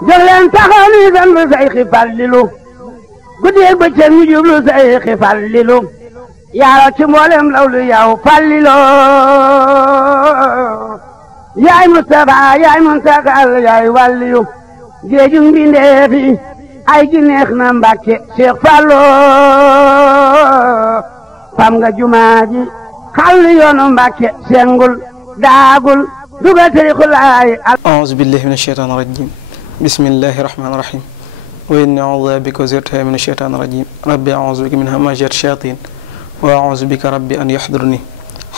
jóg leen taxaw ni sant Seyxi Fallilu guddeeg bëccëg ñu jublu Seyxi Fallilu yaaro ci mboolem lawlu yow Fallilu yaay Mustafa yaay Muntakal yaay wàlliyu géejum bindeefi ay gi neex na Mbàkke Cheikh Fallu fam nga jumaa ji xàll yoonu Mbàkke sengul daagul dugal tariixu laay a'uuzu billahi mina shaytaani rajiim bismillahi rahmaani rahiim wa inni a'uuzu bika wa zurriyyatahaa mina shaytaani rajiim rabbi a'uuzu bika min hamazaati shayaatiin wa a'uuzu bika rabbi an yahduruni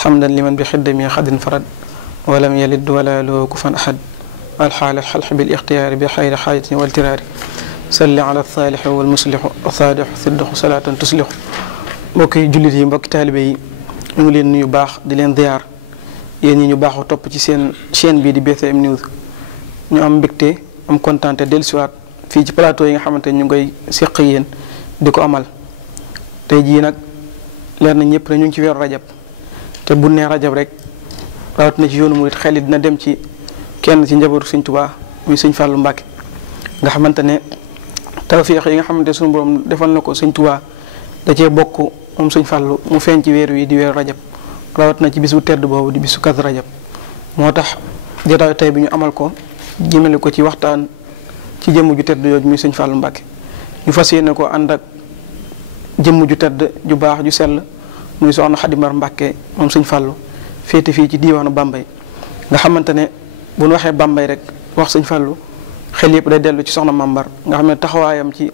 hamdan liman bi xidami xadin farad wa lam yalid wa lam lahu kufuwan ahad alxaal alxalq bil ixtiyaari bi xayri xaajatin wal tiraari salli ala saalixi wal muslixu saadixu siddiqu salaatan tuslixu mbokki jullit yi mbokki taalibe yi ñu ngi leen nuyu baax di leen ziyaar yéen ñi ñu baaxoo topp ci seen chaîne bii di BCM News ñu am mbégte am kontaante dellusiwaat fii ci plateau yi nga xamante ñu ngi koy seq yéen di ko amal tey jii nag leer na ñëpp ne ñu ngi ci weeru rajab te bu nee rajab rek rawat na ci yoonu murit xel dina dem ci kenn ci njabootu sëñ Tuubaa muy sëñ Fàllu Mbàkke nga xamante ne tawfeex yi nga xamante suñu borom defal na ko sëñ Tuubaa da cee bokk moom sëñ Fàllu mu feeñ ci weer wi di weeru rajab rawat na ci bisu tedd boobu di bisu Kazu Rajab moo tax jotaay tey bi ñu amal ko jëmale ko ci waxtaan ci jëmm ju tedd yooyu muy sëñ Fàllu Mbàkke ñu fas yéene ko ànd ak jëmm ju tedd ju baax ju sell muy soxna Xadimar Mbàkke moom sëñ Fàllu féete fii ci diiwaanu Bambey nga xamante ne bu ñu waxee Bambey rek wax sëñ Fàllu xel yëpp day dellu ci soxna Mambar nga xam ne taxawaayam ci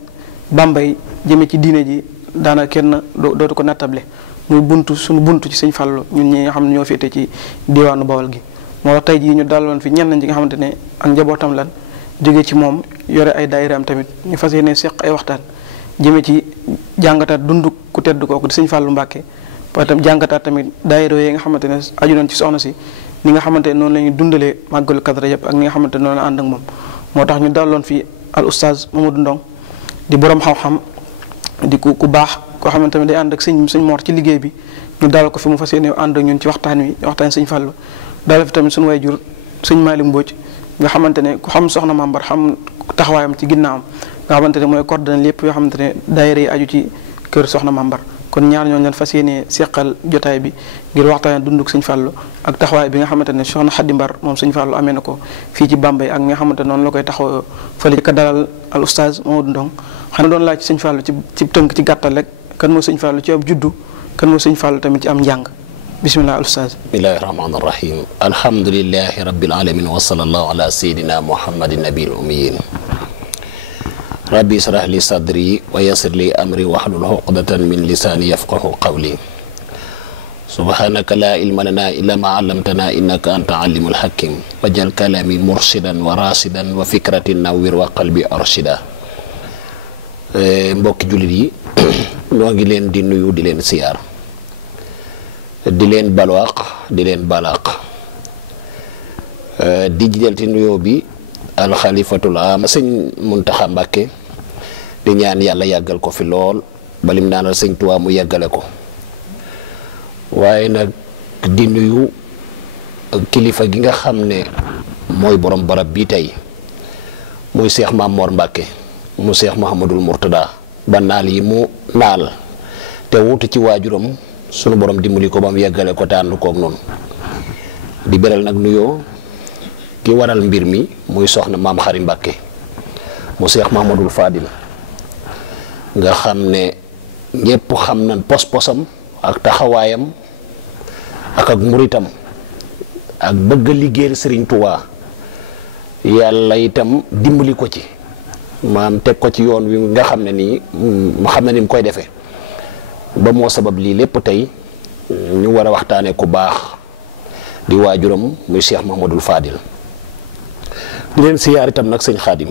Bambey jëme ci diine ji daana kenn dootu ko nattable muy suñu buntu ci sëñ Fàllu ñun ñi nga xam ne ñoo féete ci diwaanu Bawol gi moo tax tey jii ñu daloon fi ñenn ñi nga xamante ne ak njabootam lan jóge ci moom yore ay daayiraam tamit ñu fas yéene seq ay waxtaan jëme ci jàngataat dund ku tedd kooku di sëñ Fàllu Mbàkke waaye tam jàngataat tamit daayira yi nga xamante ne aju nañ ci soxna si ni nga xamante ne noonu la ñuy dundalee màggalu Kazu Rajab ak ni nga xamante ne noonu la ànd ak moom moo tax ñu daloon fi al oustaz Mamadou Ndong di borom xam-xam di ku baax koo xamante ne day ànd ak sëñ Mor ci liggéey bi ñu dalal ko fi mu fas yéene ànd ak ñun ci waxtaan sëñ Fàllu dalal fi tamit suñu waajur sëñ Malick Mbodj nga xamante ne ku xam soxna Mambar xam taxawaayam ci ginnaawam nga xamante ne mooy coordonné lépp yoo xamante ne daayira yi aju ci kër soxna Mambar kon ñaar ñooñu leen fas yéene seqal jotaay bi ngir waxtaan dunduk sëñ Fàllu ak taxawaay bi nga xamante ne soxna Xadi Mbar moom sëñ Fàllu amee na ko fii ci Bambey ak nga xamante ne noonu la koy taxaw fële ka dalal al oustaz Mamadou Ndong xam ne doon laaj ci sëñ Fàllu ci tënk ci gàttal rek kan moo sëñ Fàllu ci ab juddu kan moo sëñ Fàllu tamit ci am njàng bismillah al oustaz. bismillahi rahmaani rahim alhamdulillahi rabbil alamin wa sallallahu ala sayyidina muhammadin nabiyil ummiyin rabbi israh li sadri wa yassir li amri wahlul uqdatan min lisani yafqahu qawli subhanaka la ilma lana illa ma allamtana innaka anta alimul hakim wajal kalami murshidan wa rasidan wa fikratin nawwir wa qalbi arshida mbokki jullit yi noo ngi leen di nuyu di leen siyaar di leen balwaq di leen balaq di jiital nuyoo bi alxalifatul am sëñ Muntaxa Mbàkke di ñaan yàlla yàggal ko fi lool balim naanal sëñ Tuubaa mu yàggale ko waaye nag di nuyu kilifa gi nga xam ne mooy borom barab bi tey muy Seex Maam Mor Mbàkke mu Seex Muhammadul Murtada ba naal yi mu naal te wutu ci waajuram sunu borom dimbali ko ba mu yàggale ko te ànd koog noonu di beral nag nuyoo ki waral mbir mi muy soxna maam Xari Mbàkke mu Seex Mahamadul Fadil nga xam ne ñépp xam nañ pos-posam ak taxawaayam ak muritam ak bëgg a liggéeyal Sëriñ Tuubaa yàlla itam dimbali ko ci maam teg ko ci yoon wi nga xam ne nii mu xam ne ni mu koy defee ba moo sabab lii lépp tey ñu war a waxtaane ku baax di waajuram muy Cheikh Mahamadul Fadil di leen siyaar itam nag sëñ Xaadim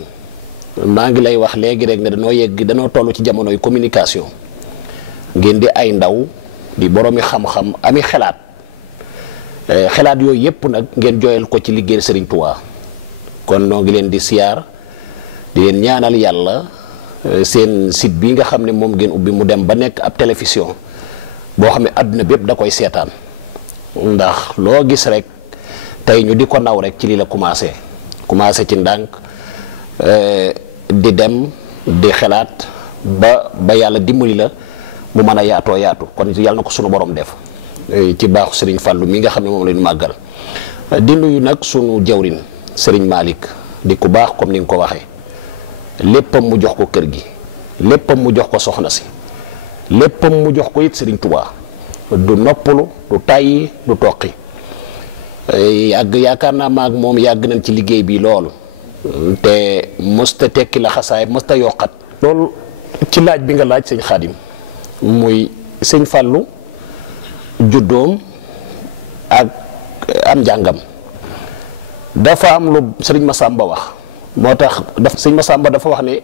maa ngi lay wax léegi rek ne danoo toll ci jamonoy communication ngeen di ay ndaw di boroomi xam-xam ami xalaat yooyu yëpp nag ngeen jooyal ko ci liggéey Sëriñ Tuubaa kon noo ngi leen di siyaar di leen ñaanal yàlla seen site bi nga xam ne moom ngeen ubbi mu dem ba nekk ab télévision boo xam ne àdduna bépp da koy seetaan ndax loo gis rek tey ñu di ko naw rek ci lii la commencé ci ndànk di dem di xelaat ba yàlla dimbali la mu mën a yaatoo yaatu kon yàlla na ko sunu borom def ci baaxu Serigne Fallou mi nga xam ne moom la ñu màggal. di nuyu nag sunu jawrin Serigne Malick di ku baax comme ni nga ko waxee léppam mu jox ko kër gi léppam mu jox ko soxna si léppam mu jox ko it Serigne Touba du noppalu du tàyyi du toqi yaakaar naa maag moom yàgg nañ ci liggéey bi loolu te mësta tekki la xasaay mësta yokkat loolu ci laaj bi nga laaj sëñ Xaadim muy sëñ Fallou juddoom ak am njàngam dafa am lu sëriñ Masamba wax moo tax sëñ Masamba dafa wax ne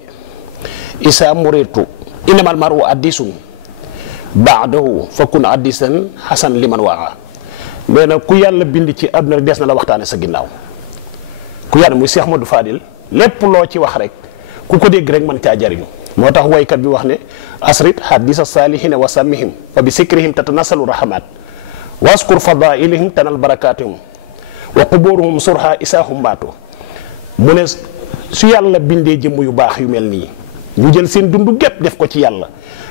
isa muritu inamal maru addisun baadahu fakun addisan xasan liman waa nee na ku yàlla bind ci àdduna rek des na la waxtaane sa ginnaaw ku yàlla muy Cheikh Ahmadou Fadil lépp loo ci wax rek ku ko dégg rek mën caa jariñu moo tax waykat bi wax ne asrit hadisa salihina wa sammihim fa bi sikrihim tatanasalu rahmat waskur fadailihim tanal barakatihum wa quburuhum surha isahum baatu mu ne su yàlla bindee jëmm yu baax yu mel nii ñu jël seen dundu gépp def ko ci yàlla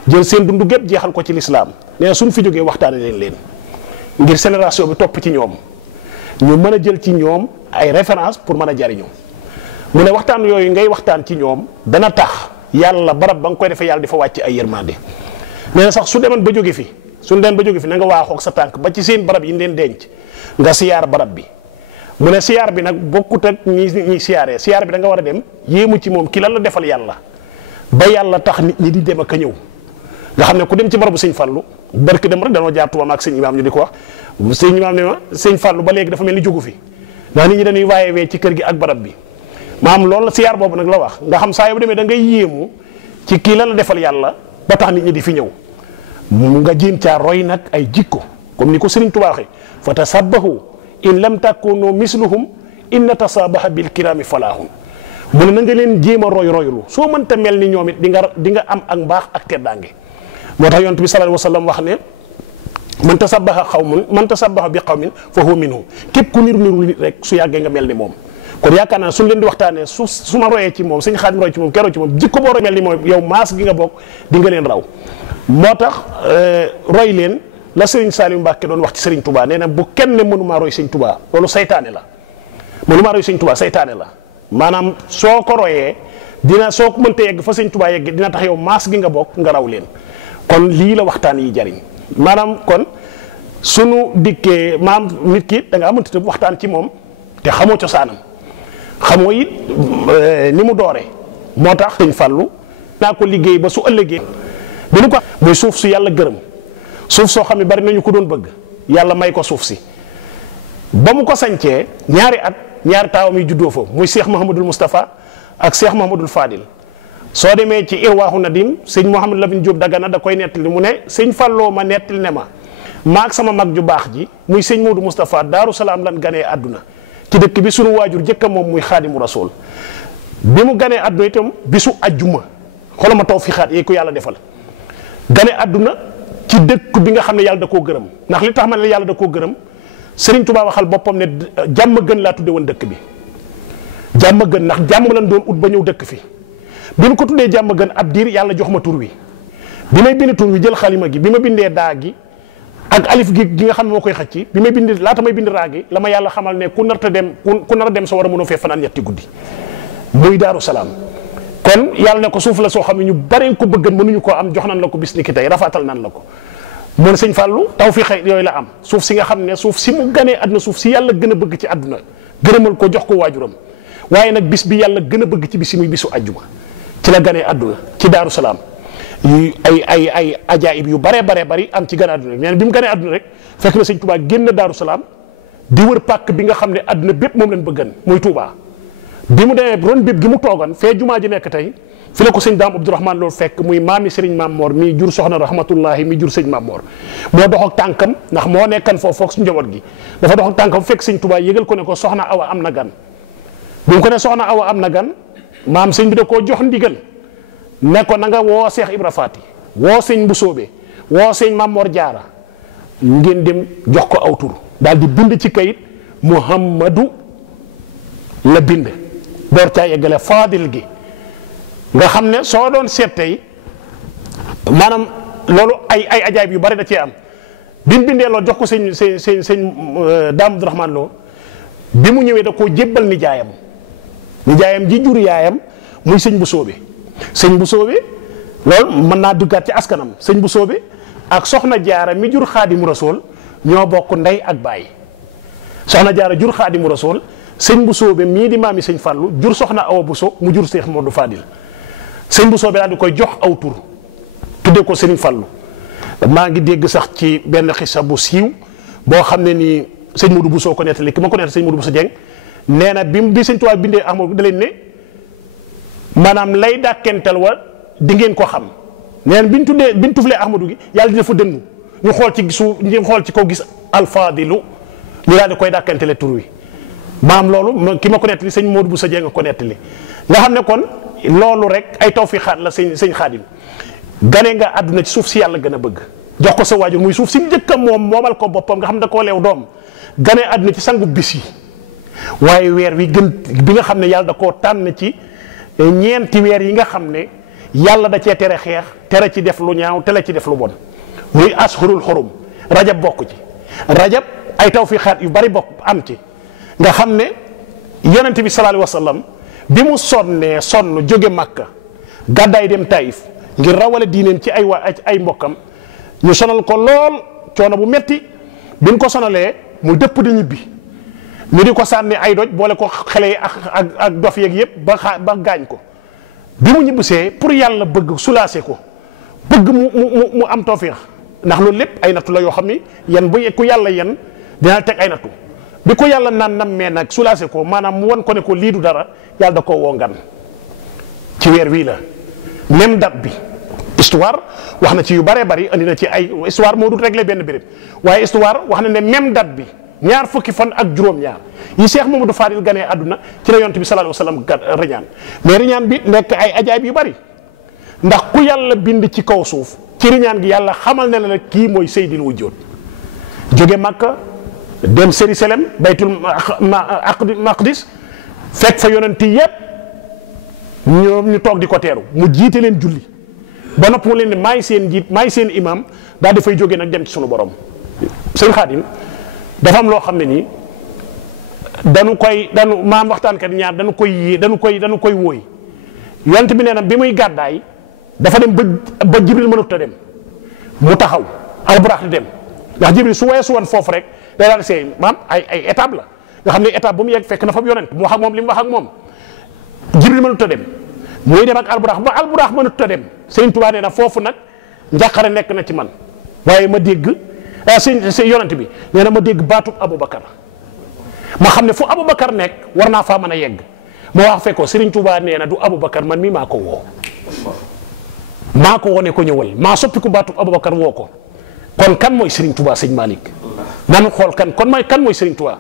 jël seen dundu gépp jeexal ko ci lislaam nee na suñ fi jógee waxtaane leen ngir génération bi topp ci ñoom ñu mën a jël ci ñoom ay référence pour mën a jariñu mu ne waxtaan yooyu ngay waxtaan ci ñoom dana tax yàlla barab ba nga koy defee yàlla di fa wàcc ay yërmande nee na sax su demoon ba jóge fi suñ den ba jóge fi na nga waaxoog sa tànk ba ci seen barab yi ñu leen denc nga siyaar barab bi mu ne siyaar bi nag bokkut ak ñi siyaaree siyaar bi da nga war a dem yéemu ci moom ki lan la defal yàlla ba yàlla tax nit ñi di dem ak a ñëw nga xam ne ku dem ci barabu sëñ Fallou barki dem rek danoo jaar Tuubaa ak sëñ imaam ñu di ko wax sëñ imaam ne ma sëñ Fallou ba léegi dafa mel ni jógu fi ndax nit ñi dañuy waayewee ci kër gi ak barab bi maam loolu la siyaar boobu nag la wax nga xam saa yoo demee da ngay yéemu ci kii lan la defal yàlla ba tax nit ñi di fi ñëw mu nga jéem caa roy nag ay jikko comme ni ko Sëriñ Tuubaa waxee fa tasabbahu in lam takunu misluhum inna tasabaha bil kirami falahum mu ne na nga leen jéem a roylu soo mënta mel ni ñoom it di nga am ak mbaax ak teddaange moo tax yonent bi sallallahu alayhi wa sallam wax ne man tasabbaha bi qawmin fa huwa minhum képp ku niru nit rek su yàggee nga mel ni moom kon yaakaar naa suñ leen di waxtaanee su ma royee ci moom sëñ Xaadim roy ci moom keroo ci moom jikko boo roy mel ni mooy yow maas gi nga bokk di nga leen raw moo tax roy leen la Serigne Saliou Mbacke doon wax ci Serigne Touba nee na bu kenn ne mënumaa roy Serigne Touba loolu saytaane la mënumaa roy Serigne Touba saytaane la maanaam soo ko royee soo ko mënta yegg fa Serigne Touba yegg dina tax yow maas gi nga bokk nga raw leen kon lii la waxtaan yi jariñ maanaam kon sunu dikkee maam nit ki da nga mënta waxtaan ci moom te xamoo cosaanam xamoo it ni mu doore moo tax Serigne Fallou naa ko liggéey ba su ëllëgee bi nu ko muy suuf su yàlla gërëm suuf soo xam ne bari nañu ko doon bëgg yàlla may ko suuf si ba mu ko sañcee ñaari taawam yi juddoo fa muy Cheikh Mouhamadul Moustapha ak Cheikh Mouhamadul Fadil soo demee ci Irwaaxu Nadim sëñ Mouhamad Lamine Diop Dagana da koy nettali mu ne sëñ Falloo ma nettali ne ma maag sama mag ju baax ji muy sëñ Modou Moustapha Daaru Salaam lan ganee àdduna ci dëkk bi sunu waajur jëkka moom muy Xaadimu Rasuul bi mu ganee àdduna itam bisu ajjuma xoolal ma tawfiixaat yi ko yàlla defal gane àdduna ci dëkk bi nga xam ne yàlla da koo gërëm ndax li tax ma ne yàlla da koo gërëm Serigne Touba waxal boppam ne jàmm gën laa tudde woon dëkk bi jàmm gën ndax jàmm lañ doon ut ba ñëw dëkk fi bi ñu ko tuddee jàmm gën ab diir yàlla jox ma tur wi bi may bind tur wi jël xalima gi bi ma bindee daa gi ak alif gi nga xam ne moo koy xëcc bi may bind laata may bind raa gi la ma yàlla xamal ne ku nar a dem sa war a mënoo fee fanaan ñetti guddi muy Daaru Salaam kon yàlla ne ko suuf la soo xam ne ñu bare ko bëggan mënuñu koo am jox nan la ko bis ni ki tey rafaatal nan la ko mu ne sëñ Fallou tawfiix yooyu la am suuf si nga xam ne suuf si mu ganee àdduna suuf si yàlla gën a bëgg ci àdduna gërëmal ko jox ko waajuram waaye nag bis bi yàlla gën a bëgg ci bis yi muy bisu àjjuma ci la ganee àdduna ci Daaru Salaam ay ajaayib yu bare bari am ci gane àdduna mais bi mu ganee àdduna rek fekk na sëñ Touba génn Daaru Salaam di wër pàkk bi nga xam ne àdduna bépp moom lañ bëggan muy Touba bi mu demee ron bépp gi mu toogoon fee jumaa ji nekk tey fi la ko sëñ Daam Abdourahmane loolu fekk muy maami Serigne Mamor mi jur soxna rahmatullahi mi jur sëñ Mamor moo dox ak tànkam ndax moo nekkan foofu foog su njaboot gi dafa dox ak tànkam fekk sëñ Touba yëgal ko ne ko soxna Awa am na gan bi mu ko ne soxna Awa am na gan maam sëñ bi da koo jox ndigal ne ko na nga woo Cheikh Ibra Faati woo sëñ Mbusoobe woo sëñ Mamor Jaara ngeen dem jox ko aw tur daal di bind ci kayit Muhammadu la bind door caa yeggale faadil gi nga xam ne soo doon seet tey maanaam loolu ay ajaayib yu bari da cee am bi mu bindee loolu jox ko sëñ Daam Abdourahmane Lo bi mu ñëwee da koo jébbal nijaayam ji jur yaayam muy sëñ bu soobe loolu mën naa duggaat ci askanam sëñ bu soobe ak soxna jaara mi jur xaadimu rasool ñoo bokk ndey ak baay soxna jaara jur xaadimu rasool sëñ bu soobe mii di maami sëñ Fàllu jur soxna Awa Buso mu jur Seex Moodu Fadil sëñ bu soobe daal di koy jox aw tur tuddee ko sëñ Fàllu maa ngi dégg sax ci benn xisa bu siiw boo xam ne nii sëñ Moodu Buso ko nettali ki ma ko nettali sëñ Moodu Buso Jeng nee na bi sëñ Tuubaa bindee Ahmadu da leen ne maanaam lay dàkkentel wa di ngeen ko xam nee na bi ñu tuflee Ahmadu gi yàlla dina fa dënnu ñu xool ci suuf ñu xool ci kaw gis alfaadilu ñu daal di koy dàkkentele tur wi maam loolu ki ma ko nettali sëñ Moodu Buso Jeng ko nettali nga xam ne kon loolu rek ay tawfiixaat la sëñ Xaadim gane nga àdduna ci suuf si yàlla gën a bëgg jox ko sa waajur muy suuf si njëkk a moomal ko boppam nga xam ne da koo leew doom gane àdduna ci sangu bis yi waaye weer wi gën bi nga xam ne yàlla da koo tànn ci ñeenti weer yi nga xam ne yàlla da cee tere xeex tere ci def lu ñaaw tere ci def lu bon muy ashurul xurum rajab bokk ci rajab ay tawfiixaat yu bari bokk am ci nga xam ne yonente bi sallallahu alayhi wa sallam bi mu sonn jóge Makka gàddaay dem Taïf ngir rawale diineen ci ay mbokkam ñu sonal ko lool coono bu metti bi ñu ko sonalee mu dëpp di ñibbi ñu di ko sànni ay doj boole ko xale yi ak dof yeeg yëpp ba gaañ ko bi mu ñibbisee pour yàlla bëgg sulaase ko bëgg mu am tawfiix ndax loolu lépp ay nattu la yoo xam ni yan bu ku yàlla yan dina teg ay nattu bi ko yàlla nammee nag sulaase ko maanaam mu wan ko ne ko lii du dara yàlla da koo woo ngan ci weer wii la même date bi histoire wax na ci yu bëree bëri andi na ci ay histoire moo dul réglé benn béréb waaye histoire wax na ne même date bi ñaar fukki fan ak juróom-ñaar yi Cheikh Mamadou Fadil ganee àdduna ci la yonent bi sallallahu alayhi wa sallam riñaan mais riñaan bi nekk ay ajaayib yu bëri ndax ku yàlla bind ci kaw suuf ci riñaan gi yàlla xamal ne la kii mooy Seydil Wujjood jóge Makka dem Jérusalem baytul maqdis fekk fa yonent yépp ñoom ñu toog di ko teeru mu jiite leen julli ba nopp mu leen ne maay seen njiit maay seen imam daal di fay jógee nag dem ci sunu borom sëñ Xaadim dafa am loo xam ne nii dañu maam waxtaankat ñaar dañu koy wóoy yonent bi nee na bi muy gàddaay dafa dem ba Jibril mënut a dem mu taxaw Alburax di dem ndax Jibril su weesu woon foofu rek day daal seey maam ay étape la nga xam ne étape bu mu yegg fekk na fa yonent mu wax ak moom li mu wax ak moom Jibril mënut a dem muy dem ak Alburax ba Alburax mënut a dem Sëñ Tuubaa nee na foofu nag njàqare nekk na ci man waaye ma dégg sëñ yonent bi nee na ma dégg baatub Aboubacar ma xam ne fu Aboubacar nekk war naa faa mën a yegg ma wax fekkoo Sëriñ Tuubaa nee na du Aboubacar man mii maa ko woo ne ko ñëwal maa soppi ko baatub Aboubacar woo ko kon kan mooy Sëriñ Tuubaa sëñ Malick nanu xool kan mooy Sëriñ Tuubaa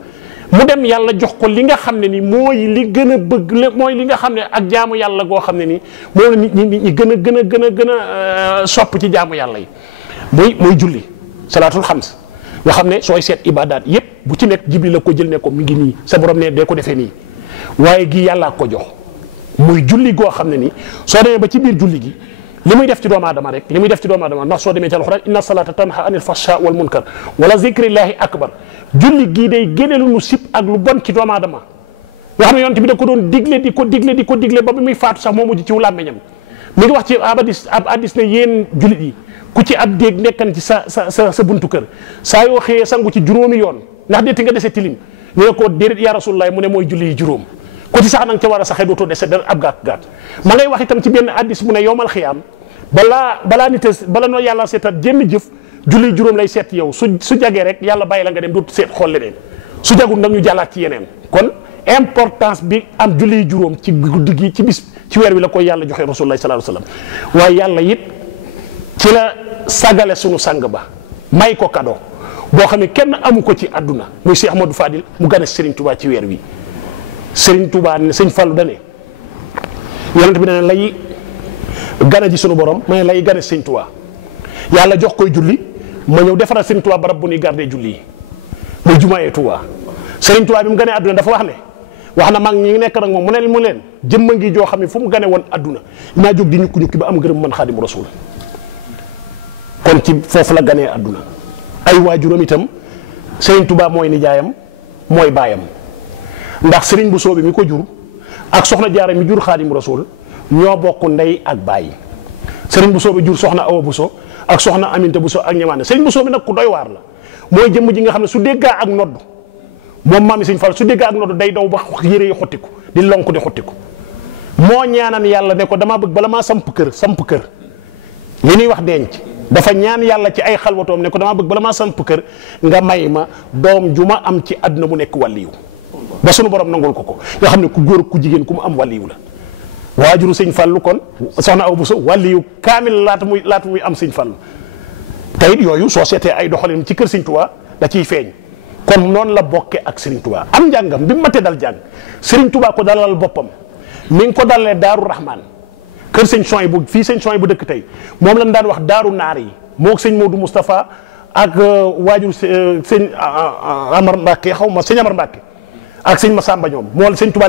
mu dem yàlla jox ko li nga xam ne ni mooy li gën a bëgg mooy li nga xam ne ak jaamu yàlla goo xam ne ni moom la nit ñi gën a sopp ci jaamu yàlla yi muy julli salaatul xams nga xam ne sooy seet ibadaat yépp bu ci nekk Jibril la ko jël ne ko mi ngi nii sa borom ne dee ko defee nii waaye gi yàllaa ko jox muy julli goo xam ne ni soo demee ba ci biir julli gi li muy def ci doomu aadama rek li muy def ci doomu aadama ndax soo demee ci alxuraan inna salata tanha anil fasha wal munkar wala zikrillahi akbar julli gii day génne lu nu sib ak lu bon ci doomu aadama nga xam ne yonent bi da ko doon digle di ko digle ba bi muy faatu sax moo mujj ci làmmiñam mi ngi wax ci ab hadis ne yéen jullit yi ku ci ab déeg nekkan ci sa buntu kër saa yoo xëyee sangu ci juróomi yoon ndax déeti nga dese tilim ñu ne ko déedéet ya rasulullah mu ne mooy julli yi juróom ku ci sax nanga ca war a saxee dootoo dese dara ab gàtt ma ngay wax itam ci benn hadis mu ne yowmal xiyaam bala noo yàlla seetat jenn jëf julli juróom lay seet yow su jagee rek yàlla bàyyi la nga dem dootu seet xool leneen su jagul nag ñu jàllaat ci yeneen kon importance bi am julli juróom ci guddi gi ci bis ci weer wi la koy yàlla joxe rasulullah sallallahu alayhi wasallam waaye yàlla it ci la sagale sunu sang ba may ko kado boo xam ne kenn amu ko ci àdduna muy Cheikh Ahmadou Fadil mu gane Serigne Touba ci weer wi Serigne Touba ne Sëñ Fallu dane yonent bi ne lay gane ji sunu borom ma ne lay gane Sëñ Touba yàlla jox koy julli ma ñëw defaral Serigne Touba barab bu ñuy gardé julli yi muy jumaayee Touba Serigne Touba bi mu ganee àdduna dafa wax ne wax na mag ñi nekk nag moom mu leen jëmma ngi joo xam ne fu mu gane woon adduna dinaa jóg di ñukki ba am ngërëm man Xaadimu Rasuul kon ci foofu la ganee adduna ay waajuram itam Sëriñ Tuubaa mooy nijaayam mooy baayam ndax sëriñ bu soobe mi ko jur ak soxna Jaara mi jur Xaadimu Rasuul ñoo bokk ndey ak baay sëriñ bu soobe jur soxna Awa Buso ak soxna Aminta Buso ak ñamaane sëriñ bu soobe nag ku doy waar la mooy jëmm ji nga xam ne su déggaa ak nodd moom maam Sëriñ Fall su déggaa ak nodd day daw ba yére yi xottiku di lonk di xottiku moo ñaanan yàlla ne ko damaa bëgg bala maa samp kër li ñuy wax denc dafa ñaan yàlla ci ay xalwatoom ne ko damaa bëgg bala maa samp kër nga may ma doom ju ma am ci àdduna mu nekk wàlliyu ba sunu borom nangul ko nga xam ne ku góor ku jigéen ku mu am wàlliyu la waajuru Sëñ Fallu kon soxna Awa Buso wàlliyu kaamil laata muy am Sëñ Fallu tayit yooyu soo seetee ay doxalin ci kër Sëñ Tuubaa da ciy feeñ kon noonu la bokke ak Sëriñ Tuubaa am njàngam bi mu matee dal jàng Sëriñ Tuubaa ko dalal boppam mi ngi ko dalee Daaru Rahmaan kër sëñ Souhaïbou fii sëñ Souhaïbou bu dëkk tey moom lañ daan wax daaru naar yi moo sëñ Modou Moustapha ak waajur sëñ Amar Mbacke sëñ Amar Mbacke ak sëñ Massamba ñoom moo sëñ Tuubaa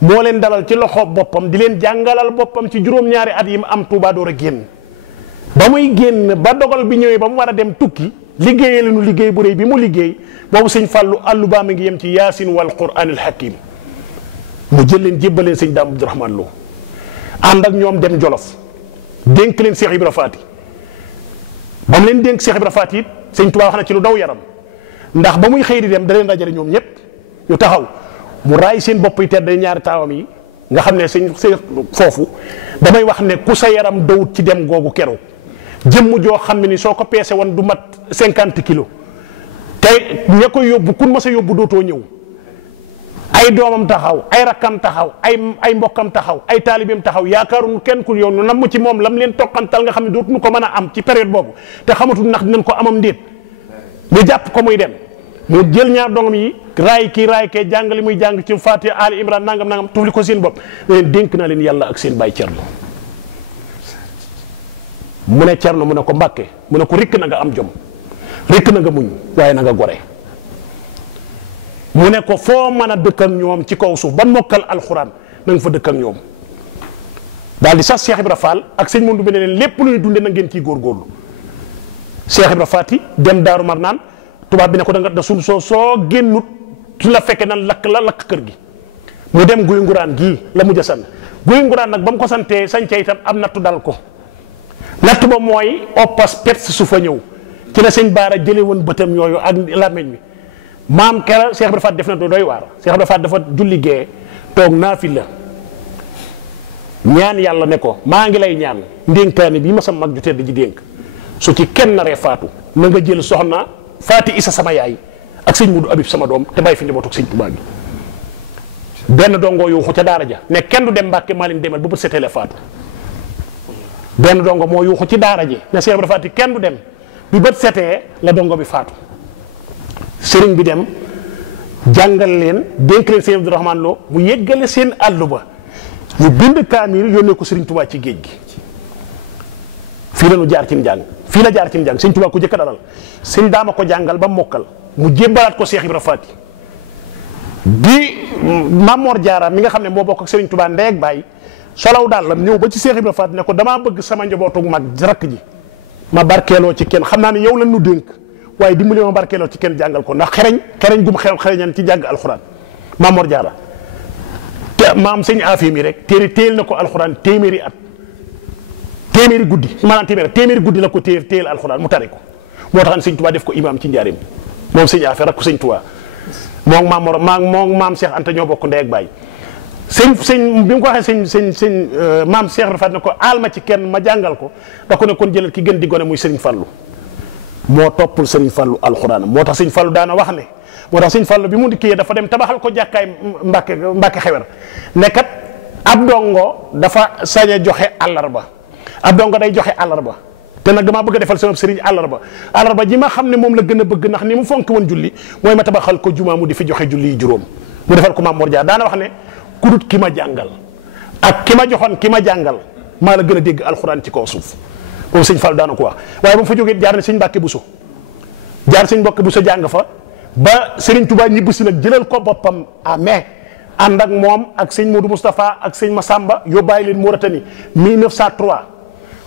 moo leen dalal ci loxo boppam di leen jàngalal boppam ci juróom-ñaari at yi mu am Touba door a génn ba muy génn ba dogal bi ñëwee ba mu war a dem tukki liggéeyee leenu liggéey bu rëy bi mu liggéey boobu sëñ Fallu àllu baa mi ngi yem ci yaasin wal quraanil hakim mu jël leen jébbaleen sëñ Daam Abdourahmane Lo ànd ak ñoom dem Jolof dénk leen Cheikh Ibra Faati ba mu leen dénk Cheikh Ibra Faati it sëñ Tuubaa wax na ci lu daw yaram ndax ba muy xëy di dem da leen dajale ñoom ñëpp ñu taxaw mu raay seen bopp yi tedd ñaari taawam yi nga xam ne sëñ foofu damay wax ne ku sa yaram dawut ci dem googu keroog jëmm joo xam ne ni soo ko peese woon du mat 50 kilos te ña koy yóbbu kun ma sa yóbbu dootoo ñëw ay doomam taxaw ay rakkam taxaw ay mbokkam taxaw ay taalibeem taxaw yaakaaruñu kenn ku yow nu nam ci moom lam leen toqantal nga xam ne dootuñu ko mën a am ci période boobu te xamatul ndax dinañ ko amam ndéet ñu jàpp ko muy dem mu jël ñaar dongam yi raay kee jàng li muy jàng ci Faatiha Ali Imran nangam tufli ko seen bopp leen dénk naa leen yàlla ak seen baay Cerno mu ne Cerno mu ne ko Mbàkke mu ne ko rikk na nga am jom rikk na nga muñ waaye na nga gore mu ne ko foo mën a dëkk ak ñoom ci kaw suuf ba mokkal alxuraan na nga fa dëkk ak ñoom daal di sax Cheikh Ibra Fall ak sëñ Mundu bi ne leen lépp lu ñuy dunde na ngeen ciy góorgóorlu Cheikh Ibra Faati dem Daaru Marnaan tubaab bi ne ko da suul soo génnut su la fekkee nan lakk kër gi mu dem guy nguraan gii la mujj a sant guy nguraan nag ba mu ko santee sañcee itam am nattu dal ko natt ba mooy oppas pets su fa ñëw ci la sëñ Baara jële woon bëtam yooyu ak làmmiñ mi maam kera Cheikh Ibra Faat def na doy waar Cheikh Ibra Faat dafa julli gee toog naafila ñaan yàlla ne ko maa ngi lay ñaan ndénkaane bii ma sa mag ju tedd ji dénk su ci kenn naree faatu na nga jël soxna Faati Isa sama yaay ak sëñ Mudu Abib sama doom te bàyyi fi njabootu sëñ Tuubaa bi benn dongo yuuxu ca daara ja ne kenn du dem Mbàkke maa leen demal ba bët setee la faatu benn dongo moo yuuxu ci daara ji ne Cheikh Ibra Faat kenn du dem bi bët setee la dongo bi faatu sëriñ bi dem jàngal leen dénk leen sëñ Abdourahmane Lo mu yeggale seen àllu ba ñu bind kaamil yónnee ko sëriñ Tuubaa ci géej gi fii la ñu jaar ci njàng fii la jaar ci njàng sëñ Tuubaa ko jëkk a dalal sëñ daama ko jàngal ba mokkal mu jébbalaat ko Cheikh Ibra Faati bi Mamor Jaara mi nga xam ne moo bokk ak sëriñ Tuubaa ndey ak baay solaw daal la ñëw ba ci Cheikh Ibra Faati ne ko damaa bëgg sama njabootu mag rakk ji ma barkeeloo ci kenn xam naa ne yow la ñu dénk waaye dimbali ma barkeeloo ci kenn jàngal ko ndax xereñ gum xereñan ci jàng alxuraan Mamor Jaara te maam sëñ Afia mi rek téel na ko alxuraan téeméeri guddi maanaam téeméeri guddi la ko téel alxuraan mu tare ko moo tax sëñ Tuubaa def ko imaam ci njaarim moom sëñ Afia rek ko sëñ Tuubaa moom maam Cheikh Anta ñoo bokk ndey ak baay sëñ bi mu ko waxee sëñ maam Cheikh Rafat ne ko aal ma ci kenn ma jàngal ko da ko ne kon jëlal ki gën di gone muy sëriñ Fallu moo toppul sëriñ Fallu alxuraan moo tax sëñ Fallu daana wax ne moo tax sëñ Fallu bi mu dikkee dafa dem tabaxal ko jàkkaay Mbàkke Xewer nekkat ab dongo dafa sañ a joxe àllarba ab dongo day joxe àllarba te nag damaa bëgg a defal sama sëriñ àllarba ji ma xam ne moom la gën a bëgg ndax ni mu fonk woon julli mooy ma tabaxal ko jumaa mu di fi joxe julli yi juróom mu defal ko Maam Mor Dia daana wax ne kudut ki ma jàngal ak ki ma joxoon ki ma jàngal maa la gën a dégg alxuraan ci kaw suuf moom sëñ Fall daana ko wax waaye ba mu fa jógee jaar na sëñ Mbàkke Buso jàng fa ba Serigne Touba ñibbisi nag jëlal ko boppam à mai ànd ak moom ak sëñ Modou Moustapha ak sëñ Massamba yóbbaay leen Mauritanie 1903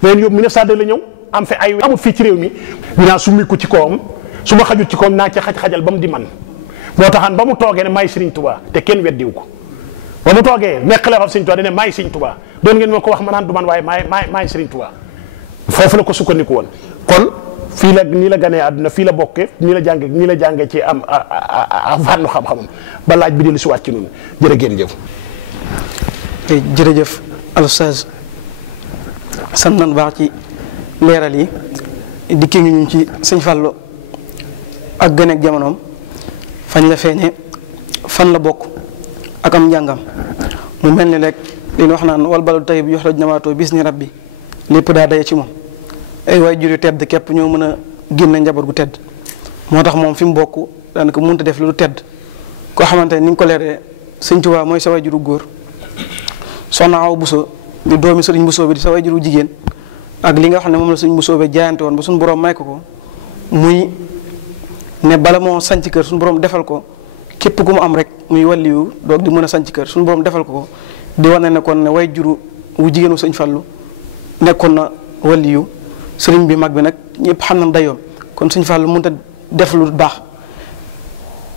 leen yóbbu 1902 la ñëw am fi ay amut fii ci réew mi dinaa summi ko ci kawam su ma xajut ci kawam naa ci xaj-xajal ba mu di man moo taxaan ba mu toogee ne maay Serigne Touba te kenn weddiwu ko ba mu toogee nekk la fa Serigne Touba dane maay Serigne Touba doon ngeen moo ko wax ma naan du man waaye maay Serigne Touba foofu la ko sukkandiku woon kon fii la nii la ganee àdduna fii la bokkee nii la jàngee ci am fànnu xam-xamam ba laaj bi di lu si waat ci noonu jërë ngeen jëf. jërëjëf al Oustaz sant nañ baax ci leeral yi dikkee ngi ñu ci sëñ Fallou ak gën ak jamonoom fañ la feeñee fan la bokk ak am njàngam mu mel ni rek li ñu wax naan wal baladu tayyib yuxraju nabaatuhu bi izni rabbi lépp daa daje ci moom ay waay jur yu tedd képp ñoo mën a génne njaboot gu tedd moo tax moom fi mu bokk daanaka mënut a def lu tedd koo xamante ne ni nga ko leeree sëñ Tuubaa mooy sa waay juru góor soxna Awa Buso di doomi sëriñ Buso bi di sa waay juru jigéen ak li nga xam ne moom la sëriñ Buso bi jaayante woon ba suñu borom may ko muy ne bala moo sanc kër suñu borom defal ko képp ku mu am rek muy wàlliwu doog di mën a sanc kër suñu borom defal ko di wane ne kon ne way juru wu jigéenu sëñ Fallu nekkoon na wàlliwu sëriñ bi mag bi nag ñëpp xam nañ dayoom kon sëñ Fallu mënut a def lu baax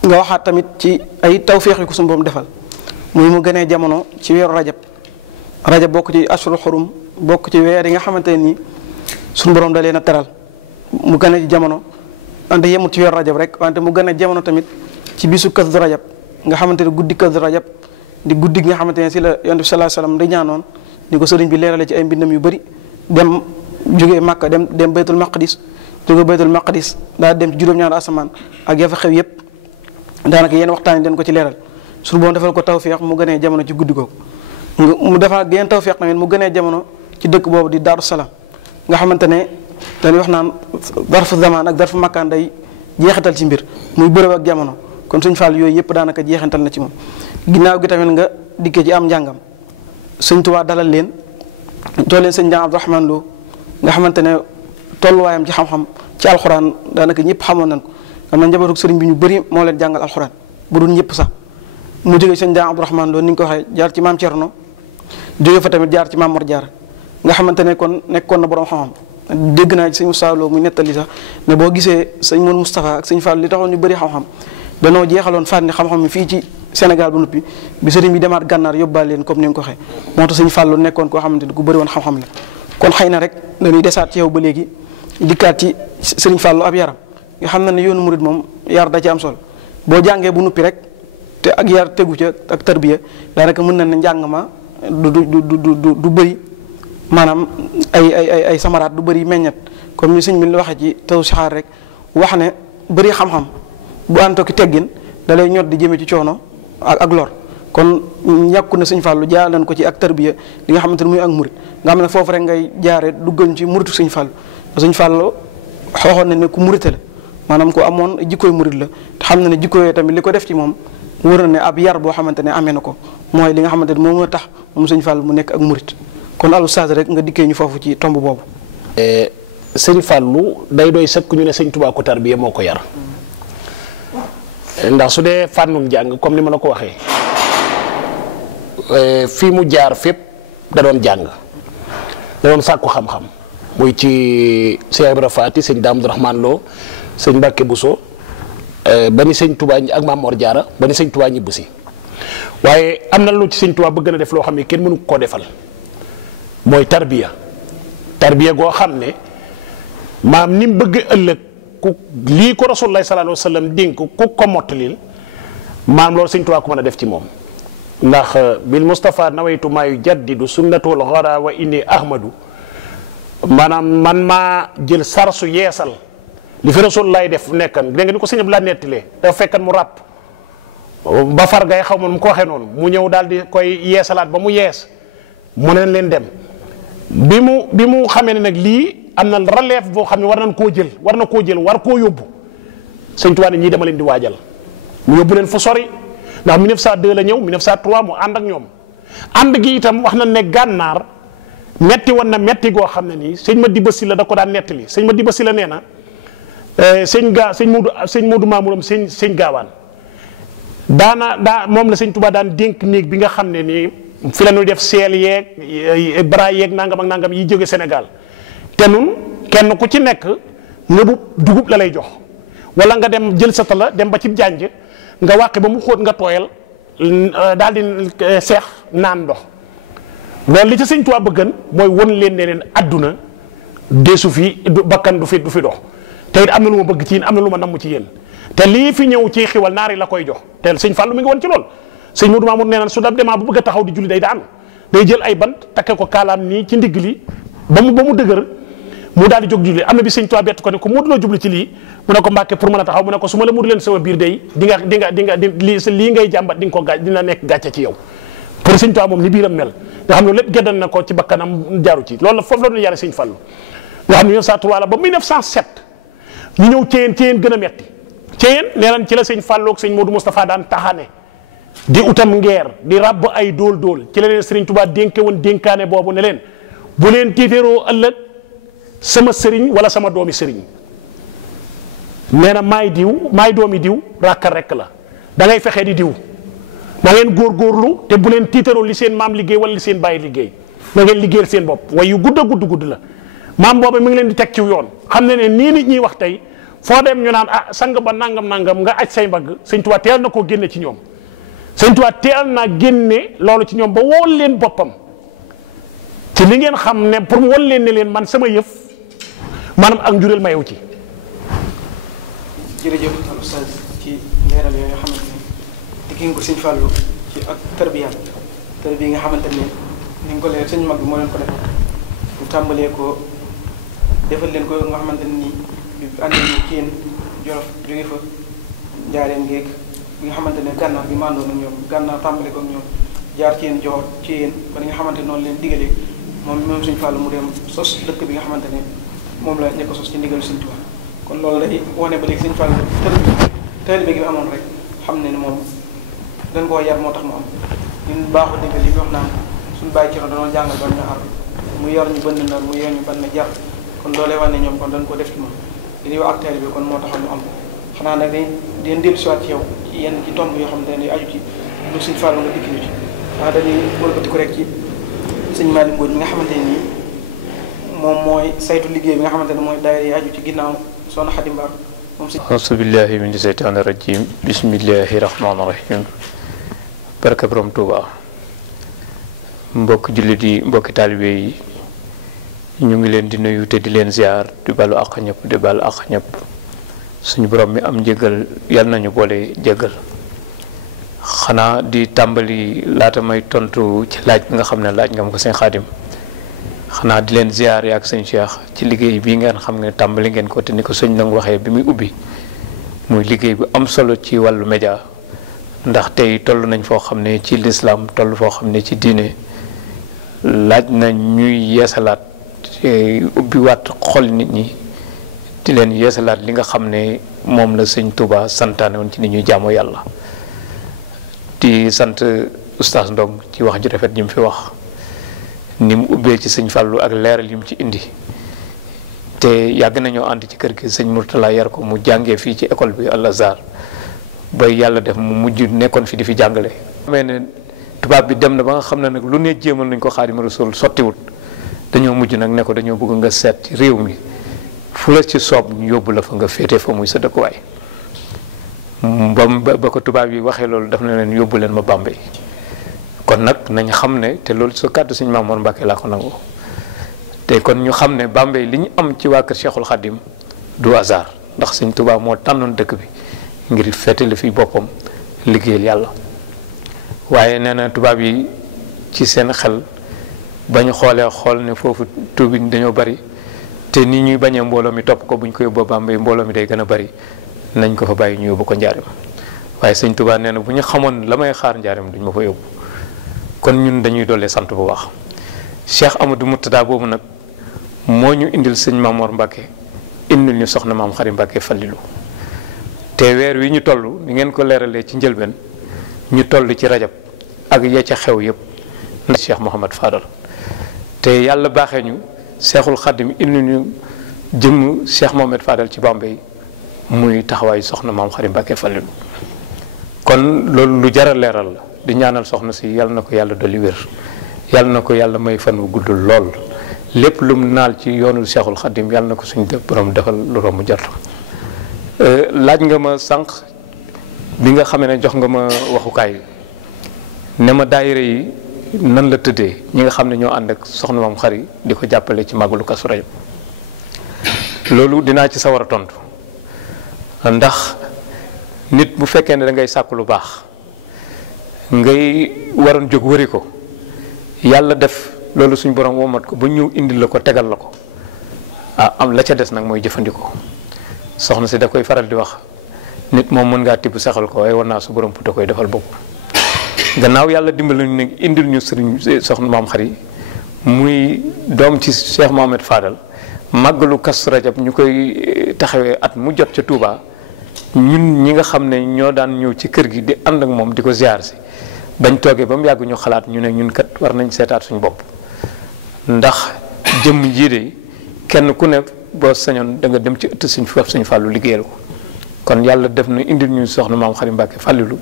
nga waxaat tamit ci ay tawféex yu ko suñu borom defal muy mu gënee jamono ci weeru rajab bokk ci ashurul xurum bokk ci weer yi nga xamante ne nii suñu borom da leen a teral mu gënee ci jamono wante yemut ci weeru rajab rek wante mu gën a jamono tamit ci bisu Kazu Rajab nga xamante ne guddi Kazu Rajab di guddi gi nga xamante ne si la Yonent bi sallallahu alayhi wasallam di ñaanoon ni ko sëriñ bi leerale ci ay mbindam yu bëri dem jógee Makka dem baytul maqdis jóge baytul maqdis daa dem ci juróom-ñaari asamaan ak ya fa xew yëpp daanaka yenn waxtaan yi dañ ko ci leeral suñu boom defal ko tawfeex mu gënee jamono ci guddi googu mu defal yenn tawfeex tamit mu gënee jamono ci dëkk boobu di Daaru Salaam nga xamante ne dañuy wax naan darfu zaman ak darfu makkaan day jeexital ci mbir muy bërëb ak jamono kon sëñ Fall yooyu yëpp daanaka jeexantal na ci moom ginnaaw gi tamit nga dikkee ci am njàngam sëñ Tuubaa dalal leen jox leen sëñ Jaam Abdourahmane Lo nga xamante ne tolluwaayam ci xam-xam ci alxuraan daanaka ñëpp xamoon nañ ko am na njabootu sëriñ bi ñu bëri moo leen jàngal alxuraan bu dul ñëpp sax mu jógee sëñ Jaam Abdourahmane Lo ni nga ko waxee jaar ci maam Cerno jóge fa tamit jaar ci maam Mor Jaara nga xamante ne kon nekkoon na borom xam-xam dégg naa ci sëñ Moussa Lo muy nettali sax ne boo gisee sëñ Moon Moustapha ak sëñ Fall li taxoon ñu bëri xam-xam danoo jeexaloon fànni xam-xam mi fii ci Sénégal bu noppi bi sëriñ bi demaat gànnaar yóbbaale leen comme ni nga ko waxee moo tax sëñ Fall nekkoon koo xamante ne ku bëri woon xam-xam la kon xëy na rek dañuy desaat ci yow ba léegi dikkaat ci sëriñ Fall ab yaram nga xam na ne yoonu murid moom yar da ci am solo boo jàngee bu noppi rek te ak yar tegu ca ak tarbiya daanaka mën na ne njàng ma du bëri maanaam ay samaraat du bëri meññet comme ni sëñ bi la waxee ci taw saxaar rek wax ne bëri xam-xam bu ànd ak teggin da lay ñot di jëme ci coono ak lor kon ñàkku na sëñ Fallu jaar leen ko ci ak tarbiya li nga xamante ne muy ak murit nga xam ne foofu rek ngay jaare duggal ci muritu sëñ Fallu sëñ Fallu xooxoon na ne ku murite la maanaam ku amoon jikkooy murit la te xam na ne jikkooyee tamit li ko def ci moom wër na ne ab yar boo xamante ne amee na ko mooy li nga xamante ne moom moo tax moom sëñ Fallu mu nekk ak murit kon al Oustaz rek nga dikkee ñu foofu ci tomb boobu. sëñ Fallu day doy sëkk ñu ne sëñ Tuubaa ko tarbiya moo ko yar ndax su dee fànnum jàng comme ni ma la ko waxee fii mu jaar fépp da doon jàng da doon sàkku xam-xam muy ci Cheikh Ibra Faati sëñ Daam Abdourahmane Lo sëñ Mbàkke Buso ba ni sëñ Tuubaa ak Maam Mor Jaara ba ni sëñ Tuubaa ñibbu si waaye am na lu ci sëñ Tuubaa bëgg na def loo xam ne kenn mënu koo defal mooy tarbiya goo xam ne maam ni mu bëgg ëllëg ku lii ko Rasulullah sallallahu alayhi wa sallam dénk ku ko mottalil maam loolu sëñ Tuubaa ko mën a def ci moom ndax bil Mustafa nawaytu maa yu jaddidu sunnatul xara wa inni ahmadu maanaam man maa jël sarsu yeesal li fi Rasulullah def nekkan dégg nga ni ko sëñ Abdou nettalee dafa fekkan mu ràpp ba far gay xaw ma nu mu ko waxee noonu mu ñëw daal di koy yeesalaat ba mu yees mu neen leen dem bi mu xamee ne nag lii am na relève boo xam ne war koo jël war koo yóbbu sëñ Tuubaa ne ñii dama leen di waajal mu yóbbu leen fu sori ndax 1902 la ñëw 1903 mu ànd ak ñoom ànd gi itam wax na ne gànnaar metti woon na metti goo xam ne nii sëñ Madiba Sylla da ko daan nettali sëñ Madiba Sylla nee na sëñ Moodu Maamuram sëñ Gaawaan moom la sëñ Tuubaa daan dénk néeg bi nga xam ne nii fi la ñuy def seel yeeg bara yeeg nangam ak nangam yi jóge Sénégal te nun kenn ku ci nekk ngëbu dugub la lay jox wala nga dem jël sa tala dem ba ci jànj nga wàqe ba mu xóot nga tooyal daal di seex naan ndox loolu li ci sëñ Tuubaa bëggan mooy won leen ne leen adduna deesu fi bakkan du fi dox te it am na lu ma bëgg ci yéen am na lu ma namm ci yéen te lii fi ñëw ci xiwal naar yi la koy jox te sëñ Fallou mi ngi woon ci lool sëñ Modou Mamour nee na su dab demaa bu bëgg a taxaw di julli day daanu day jël ay bant takke ko kaalaam nii ci ndigg li ba mu dëgër mu daal di jóg julli am na bi sëñ Tuubaa bett ko ne ko Modou loo jubli ci lii mu ne ko Mbàkke pour mën a taxaw mu ne ko su ma la mudu leen sama biir day di nga lii ngay jàmbat di nga ko dina nekk gàcce ci yow pour sëñ Tuubaa moom ni biiram mel nga xam ne lépp geddan na ko ci bakkanam jaaru ci loolu la foofu la doon yare sëñ Fallou nga xam ne 1903 la ba 1907 ñu ñëw Ceyeen gën a metti Ceyeen nee nañ ci la sëñ Fallou ak sëñ Modou Moustapha daan taxane di utam ngeer di ràbb ay dóol ci la leen sëriñ Tuubaa dénke woon dénkaane boobu ne leen bu leen tiitéeroo ëllëg sama sëriñ wala sama doomi sëriñ nee na maay doomi diw ràkkal rekk la da ngay fexee di diw na ngeen góorgóorlu te bu leen tiitaroo li seen maam liggéey wala li seen bàyyi liggéey na ngeen liggéeyal seen bopp way yu gudd la maam boobu mi ngi leen di teg ci yoon xam ne nii nit ñi wax tey foo dem ñu naan sang ba nangam nga aj say mbagg sëñ Tuubaa teel na koo génne ci ñoom sëñ Tuubaa teel naa génne loolu ci ñoom ba wool leen boppam ci li ngeen xam ne pour mu wol leen ne leen man sama yëf maanaam ak njureel mayew ci. jërëjëf Oustaz ci leeral yooyu nga xamante ne dikki nga ko sëñ Fallou ci ak tarbiya nga xamante ne ni nga ko leer sëñ mag bi moo leen ko def ñu tàmbalee ko defal leen ko nga xamante ne nii bi ànd nañu ci yéen Jolof jóge fa Njaaréem géeg bi nga xamante ne gànnaar bi màndoon ak ñoom gànnaar tàmbale ko ak ñoom jaar ci yéen joxoon ci yéen ba li nga xamante ne noonu leen digalee moom sëñ Fallou mu dem sos dëkk bi nga xamante ne moom la ñekk sos ci ndigalu sëñ Tuubaa kon loolu day wane ba léegi sëñ Fallou taalibe gi amoon rek xam ne ni moom dañ koo yar moo tax mu am ñun baaxul dégg li muy wax naan suñu bàyyi ci dañoo jàngal ban ñu ar mu yor ñu bënn ndar mu yor ñu ban na jar kon loolee wane ñoom kon dañ koo def ci moom li ñuy wax ak taalibe kon moo taxoon mu am xanaa nag dañ dellu siwaat ci yow ci yenn ci tomb yoo xam ne aju ci lu sëñ Fallou nga dikk ñu ci waaw dañuy wëlbati ko rek ci sëñ Malick Mbodj mi nga xamante ne nii moom mooy saytu liggéey bi nga xamante ne mooy daayira yi aju ci ginnaaw Soxna Xadi Mbaar moom si auzu billahi min seytaani rajim bismillahi rahmaani rahim barka borom Tuuba mbokk jullit yi mbokki taalibe yi ñu ngi leen di nuyu te di leen ziar di balu àq ñëpp di balu àq ñëpp suñu borom mi am njëgal yal nañu boole jéggal xanaa di tàmbali laata may tontu ci laaj bi nga xam ne laaj nga ma ko sëñ Xaadim xanaa di leen ziyaare ak sëñ Cheikh ci liggéey bii ngeen xam ne tàmbali ngeen ko te ni ko sëñ nag waxee bi muy ubbi muy liggéey bu am solo ci wàllu média ndax tey toll nañ foo xam ne ci lislaam toll foo xam ne ci diine laaj na ñuy yeesalaat ubbi waat xol nit ñi di leen yeesalaat li nga xam ne moom la sëñ Touba santaane woon ci ni ñuy jaamoo yàlla di sant oustaz Ndong ci wax ju rafet ji mu fi wax ni mu ubbee ci sëñ Fallou ak leeral yi mu ci indi te yàgg nañoo ànd ci kër gi sëñ Mourtala yar ko mu jàngee fii ci école bi Al Azhar ba yàlla def mu mujj nekkoon fi di fi jàngale. xamee ne tubaab bi dem na ba nga xam ne nag lu ne jéemal nañ ko Xaadimu Rasuul sottiwut dañoo mujj nag ne ko dañoo bëgg nga seet ci réew mi fu la ci soob ñu yóbbu la fa nga féete fa muy sa dëkkuwaay ba ko tubaab yi waxee loolu daf na leen yóbbu leen ma Bambey kon nag nañ xam ne te loolu sa kàddu sëñ Mamoor Mbàkke laa ko nangu te kon ñu xam ne Bambey li ñu am ci waa kër Cheikhul Khadim du hasard ndax sëñ Tuubaa moo tànnoon dëkk bi ngir féetale fi boppam liggéeyal yàlla waaye nee na tubaab yi ci seen xel ba ñu xoolee xool ne foofu tuubi dañoo bari te ni ñuy bañee mbooloo mi topp ko bu ñu ko yóbboo Bambey mbooloo mi day gën a bari nañ ko fa bàyyi ñu yóbbu ko njaarim waaye sëñ Tuubaa nee na bu ñu xamoon la may xaar njaarim duñ ma fa yóbbu kon ñun dañuy dollee sant bu baax Cheikh Amadou Murtada boobu nag moo ñu indil sëñ Mamoor Mbàkke indil ñu soxna maam Xari Mbàkke Fallilu te weer wi ñu toll ni ngeen ko leeralee ci njëlbeen ñu toll ci rajab ak ya ca xew yëpp ndax Cheikh Mouhamad Fadal te yàlla baaxee ñu Cheikhul Khadim indil ñu jëmm Cheikh Mouhamad Fadal ci Bambey muy taxawaayu soxna maam Xari Mbàkke Fallilu kon loolu lu jar a leeral la di ñaanal soxna si yàlla na ko yàlla dolli wér yàlla na ko yàlla may fan wu guddul lool lépp lu mu naal ci yoonu Cheikhul Khadim yàlla na ko suñ borom defal lu romb jartam laaj nga ma sànq bi nga xamee ne jox nga ma waxukaay ne ma daayira yi nan la tëddee ñi nga xam ne ñoo ànd ak soxna Maam Xari di ko jàppale ci màggalu Kazu Rajab loolu dinaa ci sawar a tontu ndax nit bu fekkee ne da ngay sàkk lu baax ngay waroon jóg wëri ko yàlla def loolu suñ borom womat ko ba ñëw indil la ko tegal la ko am la ca des nag mooy jëfandikoo soxna si da koy faral di wax nit moom mën ngaa tibb saxal ko waaye war naa su borom puta koy defal bopp gannaaw yàlla dimbal nañu ne indil ñu sëriñ soxna Maam Xari muy doom ci Cheikh Mohamed Fadal màggalu Kazu Rajab ñu koy taxawee at mu jot ca Touba ñun ñi nga xam ne ñoo daan ñëw ci kër gi di ànd ak moom di ko ziar si bañ toogee ba mu yàgg ñu xalaat ñu ne ñun kat war nañ seetaat suñu bopp ndax jëmm jii de kenn ku ne boo sañoon da nga dem ci ëtt suñ fàllu liggéeyal ko kon yàlla def na indil ñu soxna Maam Xari Mbàkke Fàllilu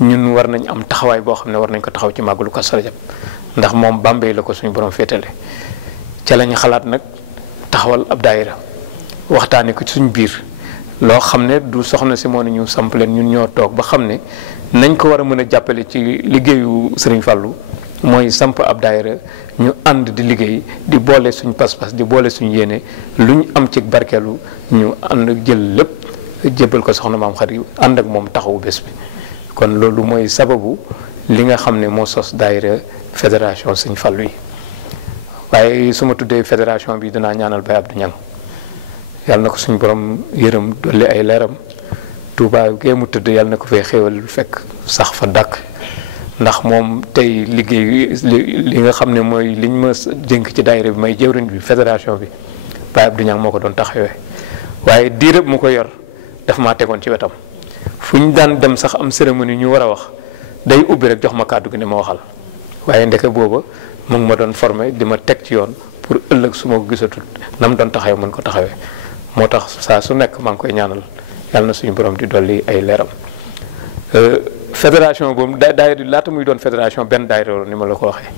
ñun war nañ am taxawaay boo xam ne war nañ ko taxaw ci màggalu Kazu Rajab ndax moom Bambey la ko suñu borom féetale ca la ñu xalaat nag taxawal ab daayira waxtaane ko ci suñ biir loo xam ne du soxna si moo ne ñu samp leen ñun ñoo toog ba xam ne nañ ko war a mën a jàppale ci liggéeyu Sëriñ Fàllu mooy samp ab daayira ñu ànd di liggéey di boole suñ pas-pas di boole suñ yéene lu ñu am ci barkeelu ñu ànd jël lépp jébbal ko soxna Maam Xari ànd ak moom taxawu bés bi kon loolu mooy sababu li nga xam ne moo sos daayira fédération Sëriñ Fàllu yi waaye su ma tuddee fédération bi dinaa ñaanal Baye Abdou Niang yàlla na ko suñu borom yërëm dolli ay leeram Touba gee mu tëdd yàlla na ko fay xéewal fekk sax fa dàkk ndax moom tey liggéey li nga xam ne mooy liñ ma jënk ci daayira bi may jëwriñ bi fédération bi Baye Abdou Niang moo ko doon taxawee waaye diirëb mu ko yor daf maa tegoon ci wetam fu ñu daan dem sax am cérémonie ñu war a wax day ubbi rek jox ma kàddu gi ne ma waxal waaye ndeke booba mu ngi ma doon formé di ma teg ci yoon pour ëllëg su ma ko gisatul na mu doon taxawee mën ko taxawee moo tax saa su nekk maa ngi koy ñaanal yàlla na suñu borom di dolli ay leeram fédération boobu daayira laata muy doon fédération benn daayira ni ma la ko waxee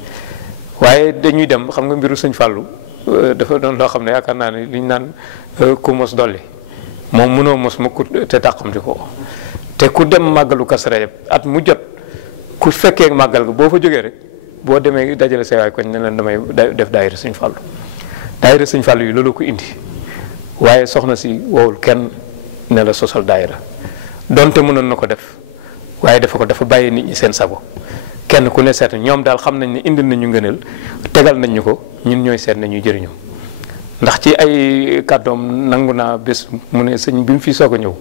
waaye dañuy dem xam nga mbiru Sëñ Fàllu dafa doon loo xam ne yaakaar naa ne li ñu naan ku mos dolli moom mënoo mos ma ku te tàqamti ko te ku dem màggalu Kazu Rajab at mu jot ku fekkee màggal ga boo fa jógee rek boo demee dajale say waay koñ ne leen damay def daayira Sëñ Fàllu daayira Sëñ Fàllu yi loolu ko indi waaye soxna si wowul kenn ne la sosal daayira donte mënoon na ko def waaye dafa bàyyi nit ñi seen sago kenn ku ne seet ñoom daal xam nañ ne indil nañu ngëneel tegal nañ ñu ko ñun ñooy seet nañuy jëriñoo ndax ci ay kàddoom nangu naa bés mu ne sëñ bi mu fi soog a ñëw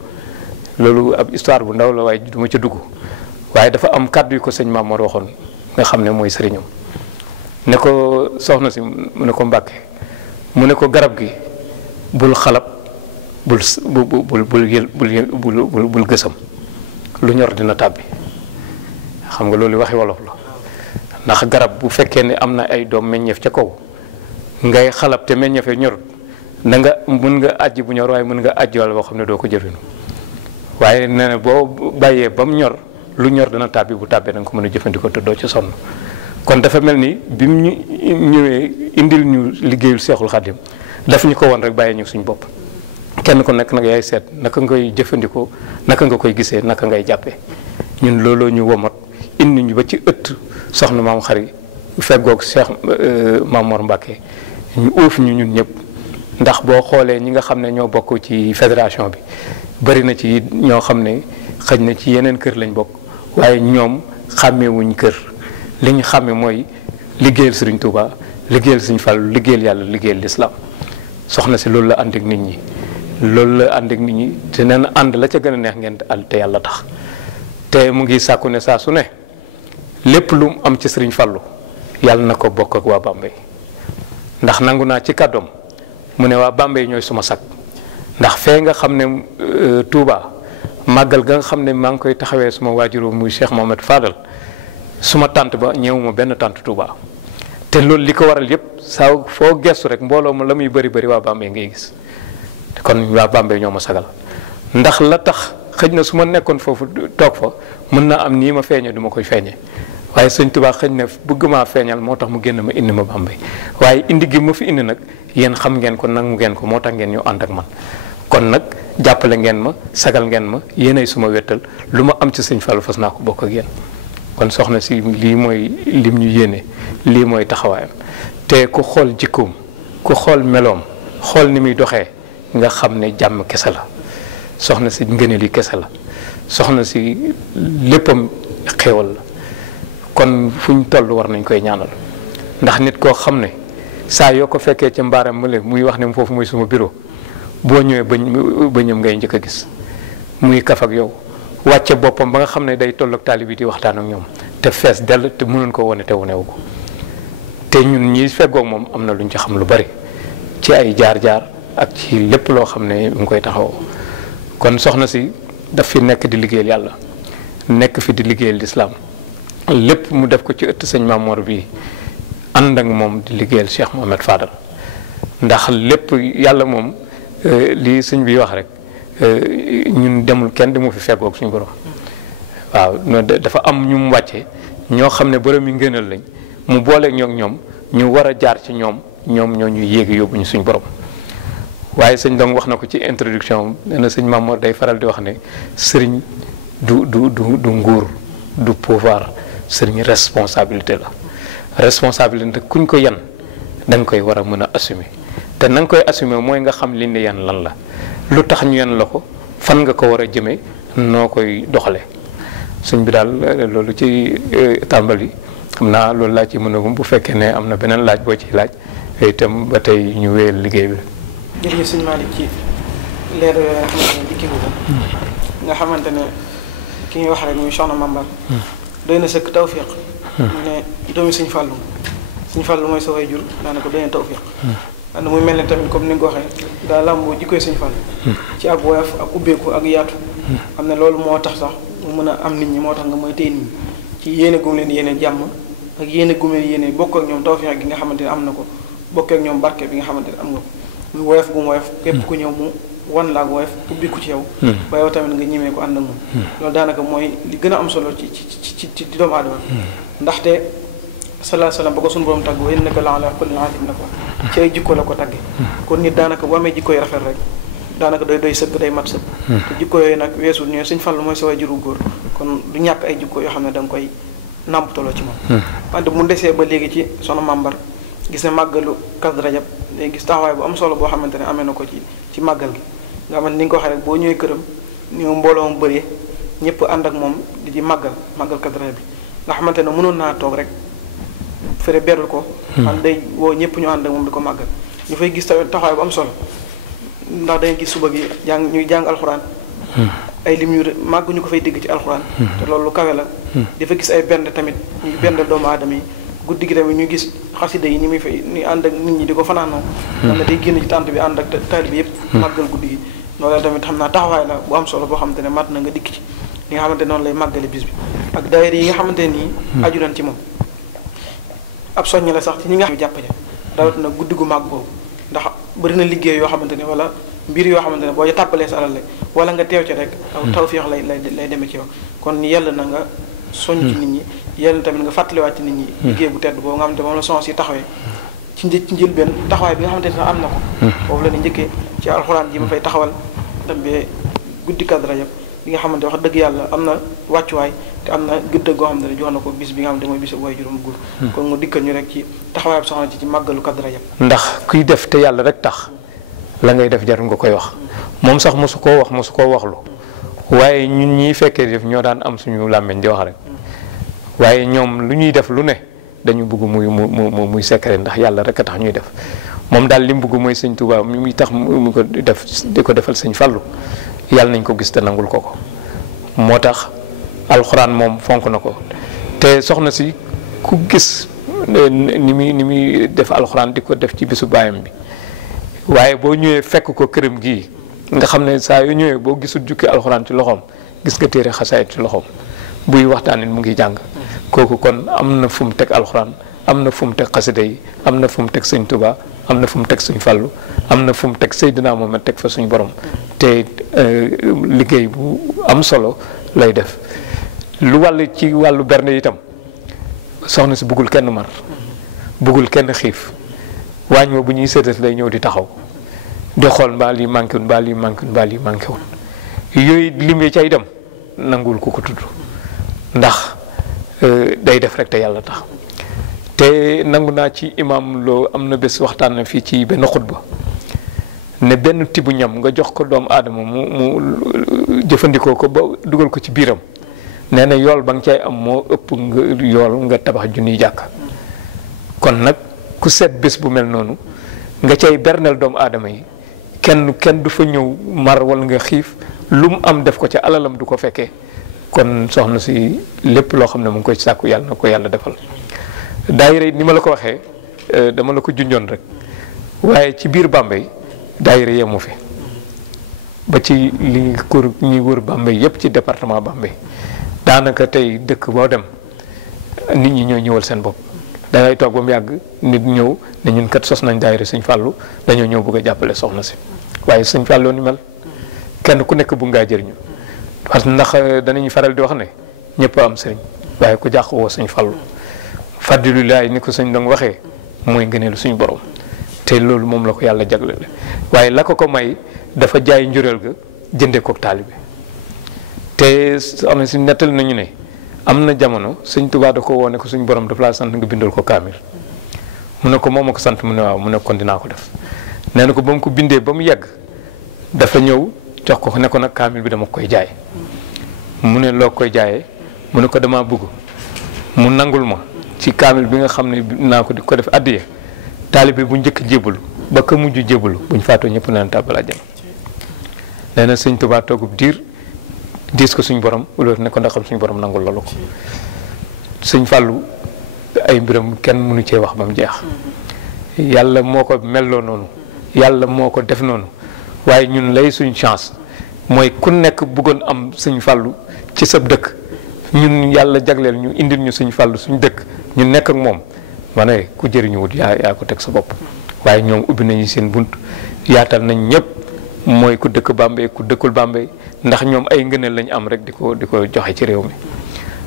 loolu ab histoire bu ndaw la waaye du ma ca dugg waaye dafa am kàddu yu ko sëñ Mamoor waxoon nga xam ne mooy sëriñam ne ko soxna si mu ne ko Mbàkke mu ne ko garab gi bul xalab bul gësam lu ñor dina tàbbi xam nga loolu waxi wolof la ndax garab bu fekkee ne am na ay doom meññeef ca kaw ngay xalab te meññeefee ñorut da nga mën nga àjji bu ñor waaye mën nga àjji wala boo xam ne doo ko jëriñu waaye nee na boo bàyyee ba mu ñor lu ñor dana tàbbi bu tàbbee da nga ko mën a jëfandikoo te doo ci sonn kon dafa mel ni bi mu ñëwee indil ñu liggéeyul Seexul Xadim daf ñu ko woon rek bàyyi ñu suñ bopp kenn ku nekk nag yaay seet naka ngay jëfandikoo naka nga koy gisee naka ngay jàppee ñun looloo ñu womat indi ñu ba ci ëtt soxna Maam Xari feggoog Cheikh Mamoor Mbàkke ñu uuf ñu ñun ñëpp ndax boo xoolee ñi nga xam ne ñoo bokk ci fédération bi bari na ci ñoo xam ne xëj na ci yeneen kër lañ bokk waaye ñoom xàmmewuñ kër li ñu xàmme mooy liggéeyal Sëriñ Tuuba liggéeyal Sëriñ Fallu liggéeyal yàlla liggéeyal lislaam soxna si loolu la ànd ak nit ñi loolu la ànd ak nit ñi te nee na ànd la ca gën a neex ngeen ànd te yàlla tax te mu ngi sàkku ne saa su ne lépp lu mu am ci Sëriñ Fallu yàlla na ko bokk ak waa Bambey ndax nangu naa ci kàddoom mu ne waa Bambey ñooy suma sag ndax fee nga xam ne Touba màggal ga nga xam ne maa ngi koy taxawee suma waajuru muy Cheikh Mohamed Fadal suma tànt ba ñëwuma benn tànt Touba te loolu li ko waral yëpp saa foo gestu rek mbooloo ma la muy bëri bëri waa Bambey ngay gis kon waa Bambey ñoo ma sagal ndax la tax xëj na su ma nekkoon foofu toog fa mën naa am nii ma feeñe du ma koy feeñe waaye sëñ Tuubaa xëj na bëgg maa feeñal moo tax mu génn ma indi ma Bambey waaye indi gi ma fi indi nag yéen xam ngeen ko nangu ngeen ko moo tax ngeen ñu ànd ak man kon nag jàppale ngeen ma sagal ngeen ma yéenay suma wettal lu ma am ci sëñ Fallou fas naa ko bokk ak yéen kon soxna si lii mooy lim ñu yéene lii mooy taxawaayam te ku xool jikkoom ku xool meloom xool ni muy doxee nga xam ne jàmm kese la soxna si ngëneel yi kese la soxna si léppam xéewal la kon fu ñu toll war nañ koy ñaanal ndax nit koo xam ne saa yoo ko fekkee ca mbaaram mële muy wax ne foofu mooy suma bureau boo ñëwee bëñam ngay njëkk a gis muy kaf ak yow wàcce boppam ba nga xam ne day toll ak taalib yi di waxtaan ak ñoom te fees dell te mënuñ ko wane te wanewu ko te ñun ñi feggoog moom am na luñ ci xam lu bari ci ay jaar-jaar ak ci lépp loo xam ne mu ngi koy taxawoo kon soxna si daf fi nekk di liggéeyal yàlla nekk fi di liggéeyal lislaam lépp mu def ko ci ëtt sëñ Mamoor bi ànd ak moom di liggéeyal Cheikh Mohamed Fadal ndax lépp yàlla moom lii sëñ bi wax rek ñun demul kenn di mu fi feggoog suñu borom waaw dafa am ñu mu wàcce ñoo xam ne borom yi ngënal lañ mu booleeg ñoom ñu war a jaar ci ñoom ñoo ñuy yéegi yóbbu ñu suñu borom waaye sëñ Dong wax na ko ci introduction nee na sëñ Mamoor day faral di wax ne sëriñ du nguur du pouvoir sëriñ responsabilité la responsabilité kuñ ko yan da nga koy war a mën a assumer te na nga koy assumer mooy nga xam li ne yan lan la lu tax ñu yan la ko fan nga ko war a jëmee noo koy doxalee sëñ bi daal loolu ci tàmbali xam naa loolu laa ci mën a bu fekkee ne am na beneen laaj boo ciy laaj itam ba tey ñu wéyal liggéey bi. jërëjëf sëñ Malick ci leer yooyu nga xamante ne dikki nga xamante ne ki ñuy wax rek muy soxna Mambar doy na sëkk tawfiq mu ne doomi sëñ Fallou mooy sa way jur daanaka doy na tawfiq and muy mel ne tamit comme ni nga ko waxee daa làmboo jikkoy sëñ Fallou ci ak woyof ak ubbeeku ak yaatu xam ne loolu moo tax sax mu mën a am nit ñi moo tax nga mooy téye nit ñi ci yéene gum leen yéene jàmm ak yéene gum leen yéene bokk ak ñoom tawfiq gi nga xamante ne am na ko bokk ak ñoom barke bi nga xamante ne am nga ko muy woyof gu mu woyof képp ku ñëw mu wan la ak woyof ubbiku ci yow ba yow tamit nga ñimee ko ànd ak moom loolu daanaka mooy li gën a am solo ci doomu aadama ndaxte salaa salaam ba ko suñu borom tàgg wa innaka la ala kulli alim na ko ci ay jikko la ko tàgge kon nit daanaka bu amee jikko yu rafet rek daanaka doy sëkk day mat sëkk te jikko yooyu nag weesul ñëw Sëñ Fallu mooy sa way juru góor kon du ñàkk ay jikko yoo xam ne da nga koy nàmptaloo ci moom wante mu desee ba léegi ci soxna Mambar gis ne màggalu Kazu Rajab day gis taxawaay bu am solo boo xamante ne amee na ko ci màggal gi nga xamante ni nga ko waxee rek boo ñëwee këram ni mbooloo mu bëree ñëpp ànd ak moom di ci màggal Kazu Rajab bi nga xamante ne mënoon naa toog rek fere berul ko man day woo ñëpp ñu ànd ak moom di ko màggal ñu fay gis tamit taxawaay bu am solo ndax dangay gis suba gi ñuy jàng alxuraan ay lim yu màgg ñu ko fay dégg ci alxuraan te loolu lu kawe la dafa gis ay bend tamit ñu bend doomu aadama yi guddi gi tamit ñu gis xasida yi ni muy fay ni ànd ak nit ñi di ko fanaanoo xam ne day génn ci tànt bi ànd ak taalibe bi yëpp màggal guddi gi loolu tamit xam naa taxawaay la bu am solo boo xamante ne mat na nga dikk ci li nga xamante ne noonu lay màggale bis bi ak daayira yi nga xamante ne nii aju nañ ci moom ab soññ la sax ci ñi nga xam jàpp ja rawat na guddi gu màgg boobu ndax bëri na liggéey yoo xamante ne wala mbir yoo xamante ne boo ca tàbbalee sa alal rek wala nga teew ci rek tawfiix lay demee ci yow kon yàlla na nga soñ ci nit ñi yàlla tamit nga fàttaliwaat ci nit ñi liggéey bu tedd boobu nga xamante moom la sens yi taxawee ci njëlbeen taxawaay bi nga xamante ne am na ko boobu la ni njëkkee ci alxuraan ji ma fay taxawal dambee guddi Kazu Rajab bi nga xamante wax dëgg yàlla am na wàccuwaay te am na gëdd goo xamante ne jox na ko bis bi nga xamante mooy bisu way juróom góor kon mu dikkal ñu rek ci taxawaay bi soxna ci màggalu Kazu Rajab ndax kuy def te yàlla rek tax la ngay def jarul nga koy wax moom sax mosu koo waxlu waaye ñun ñi fekkee def ñoo daan am suñu làmmiñ di wax rek waaye ñoom lu ñuy def lu ne dañu bëgg muy secret ndax yàlla rek a tax ñuy def moom daal li mu bëgg mooy sëñ Tuubaa mi muy tax mu ko def di ko defal sëñ Fallu yàlla nañ ko gis te nangul ko moo tax alxuraan moom fonk na ko te soxna si ku gis ni muy def alxuraan di ko def ci bisu baayam bi waaye boo ñëwee fekk ko këram gii nga xam ne saa yu ñëwee boo gisul jukki alxuraan ci loxoom gis nga téere xasaayit ci loxoom buy waxtaan mu ngi jàng kooku kon am na fu mu teg alxuraan am na fu mu teg xasida yi am na fu mu teg sëñ Tuubaa am na fu mu teg suñ Fallu am na fu mu teg Seydina Muhammad teg fa suñ borom te liggéey bu am solo lay def. lu wàll ci wàllu berne itam soxna si bëggul kenn mar bëggul kenn xiif waañ ma bu ñuy séddale lay ñëw di taxaw di xool mbaa lii manqué wul mbaa lii manqué wul mbaa lii manqué wul yooyu limee ca itam nangul ku ko tudd ndax day def rek te yàlla tax. te nangu naa ci imam loo am na bés waxtaan na fii ci benn xutba ne benn tibu ñam nga jox ko doomu aadama mu jëfandikoo ko ba dugal ko ci biiram nee na yool ba nga cay am moo ëpp nga yool nga tabax junniy jàkka. kon nag ku seet bés bu mel noonu nga cay berneel doomu aadama yi kenn du fa ñëw mar wala nga xiif lu mu am def ko ca alalam du ko fekkee kon soxna si lépp loo xam ne mu ngi koy sàkku yàlla na ko yàlla defal. daayira ni ma la ko waxee dama la ko junjoon rek waaye ci biir Bambey daayira yemu fi ba ci li ñuy wër Bambey yépp ci département Bambey daanaka tey dëkk boo dem nit ñi ñoo ñëwal seen bopp. da ngay toog ba mu yàgg nit ñëw ne ñun kat sos nañ daayira Sëñ Fàllu dañoo ñëw bëgg a jàppale soxna si waaye Sëñ Fàllu ni mel kenn ku nekk bu ngaa jëriñu parce que ndax danañu faral di wax ne ñëpp am sëriñ waaye ku jàq woo Sëñ Fàllu fadlilullahi ni ko sëñ dong waxee mooy ngëneelu suñu borom te loolu moom la ko yàlla jagleel waaye la ko may dafa jaay njureel ga jëndee koog taalibe te am na si nettali nañu ne am na jamono sëñ Tuubaa da ko woone ko suñu borom dafa laa sant nga bindal ko kaamil mu ne ko moom ma ko sant mu ne waaw mu ne kon dinaa ko def nee na ko ba mu ko bindee ba mu yegg dafa ñëw jox ko ne ko nag kaamil bi dama koy jaay mu ne loo koy jaayee mu ne ko damaa bëgg mu nangul ma ci kaamil bi nga xam ne naa ko di ko def addiya taalibe bu njëkk jébbalu ba ka mujj jébbalu buñ faatoo ñëpp naan tàbbal àjjana nee na sëñ Tuubaa toogub diis ko suñ borom loolu ne ko ndax suñ borom nangul loolu ko sëñ Fàllu ay mbiram kenn mënu cee wax ba mu jeex yàlla moo ko melloo noonu yàlla moo ko def noonu waaye ñun lay suñ chance mooy ku nekk bëggoon am sëñ Fàllu ci sab dëkk ñun yàlla jagleel ñu indil ñu sëñ Fàllu suñ dëkk ñu nekk ak moom ma ne ku jëriñu wut yaa ko teg sa bopp waaye ñoom ubbi nañu seen bunt yaatal nañ ñëpp mooy ku dëkk Bambey ku dëkkul Bambey ndax ñoom ay ngëneel lañ am rek di ko joxe ci réew mi.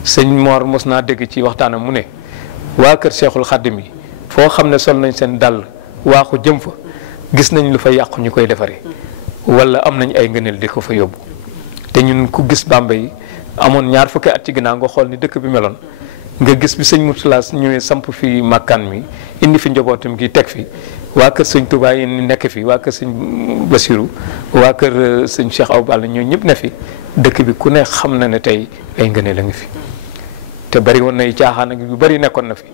sëñ Mor mos naa dégg ci waxtaanam mu ne waa kër Seexul Xaddim yi foo xam ne sol nañ seen dàll waaxu jëm fa gis nañ lu fa yàqu ñu koy defaree wala am nañ ay ngëneel di ko fa yóbbu te ñun ku gis Bambey amoon ñaar fukki at ci ginnaaw nga xool ni dëkk bi meloon nga gis bi sëñ Murtala ñëwee samp fi màkkaan mi indi fi njabootam gi teg fi waa kër sëñ Touba yi nekk fi waa kër sëñ Basiru waa kër sëñ Cheikh Awa Balla ñoo ñëpp ne fi dëkk bi ku ne xam na ne tey ay ngëneel la ngi fi te bari woon nay caaxaan ak yu bari nekkoon na fi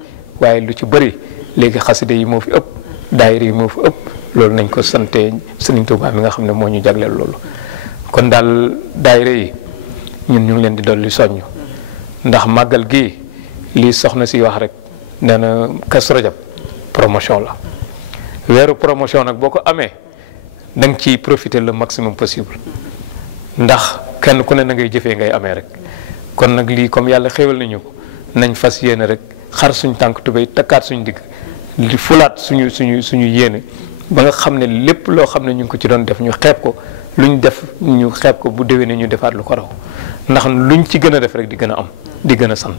waaye lu ci bari léegi xaside yi moo fi ëpp daayira yi moo fi ëpp loolu nañ ko sante sëñ Touba mi nga xam ne moo ñu jagleel loolu kon daal daayira yi ñun ñu ngi leen di dolli soññ ndax màggal gi lii soxna si wax rek nee na Kazu Rajab promotion la weeru promotion nag boo ko amee da nga ciy profiter le maximum possible ndax kenn ku ne na ngay jëfee ngay amee rek kon nag lii comme yàlla xéwal nañu ko nañ fas yéene rek xar suñ tànk tubéy takkaat suñ digg di fulaat suñu yéene ba nga xam ne lépp loo xam ne ñu ngi ko ci doon def ñu xeeb ko luñ def ñu xeeb ko bu déwénee ñu defaat lu ko raw ndax luñ ci gën a def rek di gën a am di gën a sant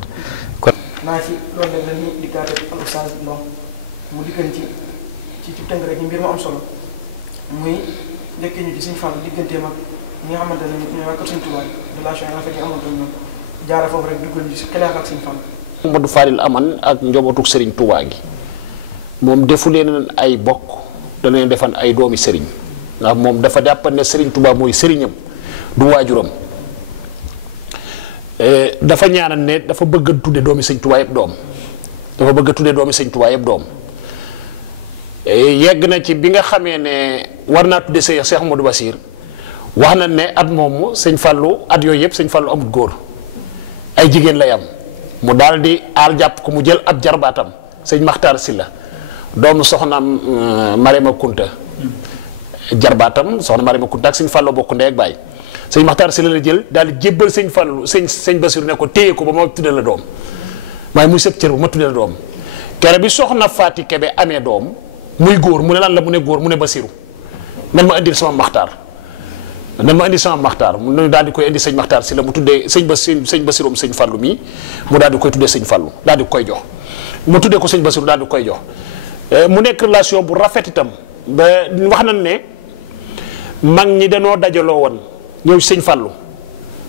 kon. naa ci loolu nag la ñuy dikkaat ak Oustaz Ndong mu diggan ci tënk rek mbir mu am solo muy njëkkee ñu ci Sëñ Fallu digganteem ak ñi nga xamante ne ñooy waa kër Sëñ Tuubaa relation yi nga xam ne amoon nañu jaara foofu rek duggal ñu si xelaat ak Sëñ Fallu. Modou Fadil Aman ak njabootu Serigne Touba gi moom defu leen ay bokk da leen defan ay doomi Serigne ndax moom dafa jàpp ne Serigne Touba mooy Serignam du waajuram. dafa ñaanal ne dafa bëgg a tudde doomi Sëñ Tuubaa yëpp doom dafa bëgg a tudde doomi Sëñ Tuubaa yëpp doom yegg na ci bi nga xamee ne war naa tudde Cheikh Modou Bassir wax na ne at moomu Sëñ Fallu at yooyu yëpp Sëñ Fallu amul góor ay jigéen lay am mu daal di aal jàpp ko mu jël ab jarbaatam Sëñ Maxtaar Silla doomu soxna Marema Kunta jarbaatam soxna Marema Kunta ak Sëñ Fallu bokk ndey ak baay sëñ Maxtaar si la jël daal di jébbal sëñ Fallu sëñ Basiru ne ko téye ko ba ma tuddee la doom waaye muy sëb cër ba ma tuddee la doom kere bi soxna Faati Kebe amee doom muy góor mu ne lan la mu ne góor mu ne Basiru man ma indil sama Maxtaar na ma indi sama maxtaar mu daal di koy indi sëñ maxtaar si la mu tuddee sëñ Basiroom sëñ Fallu mii mu daal di koy tuddee sëñ Fallu daal di koy jox mu tuddee ko sëñ Basiru daal di koy jox mu nekk relation bu rafet itam ba wax nañ ne mag ñi danoo dajaloo woon ñëw sëñ Fallu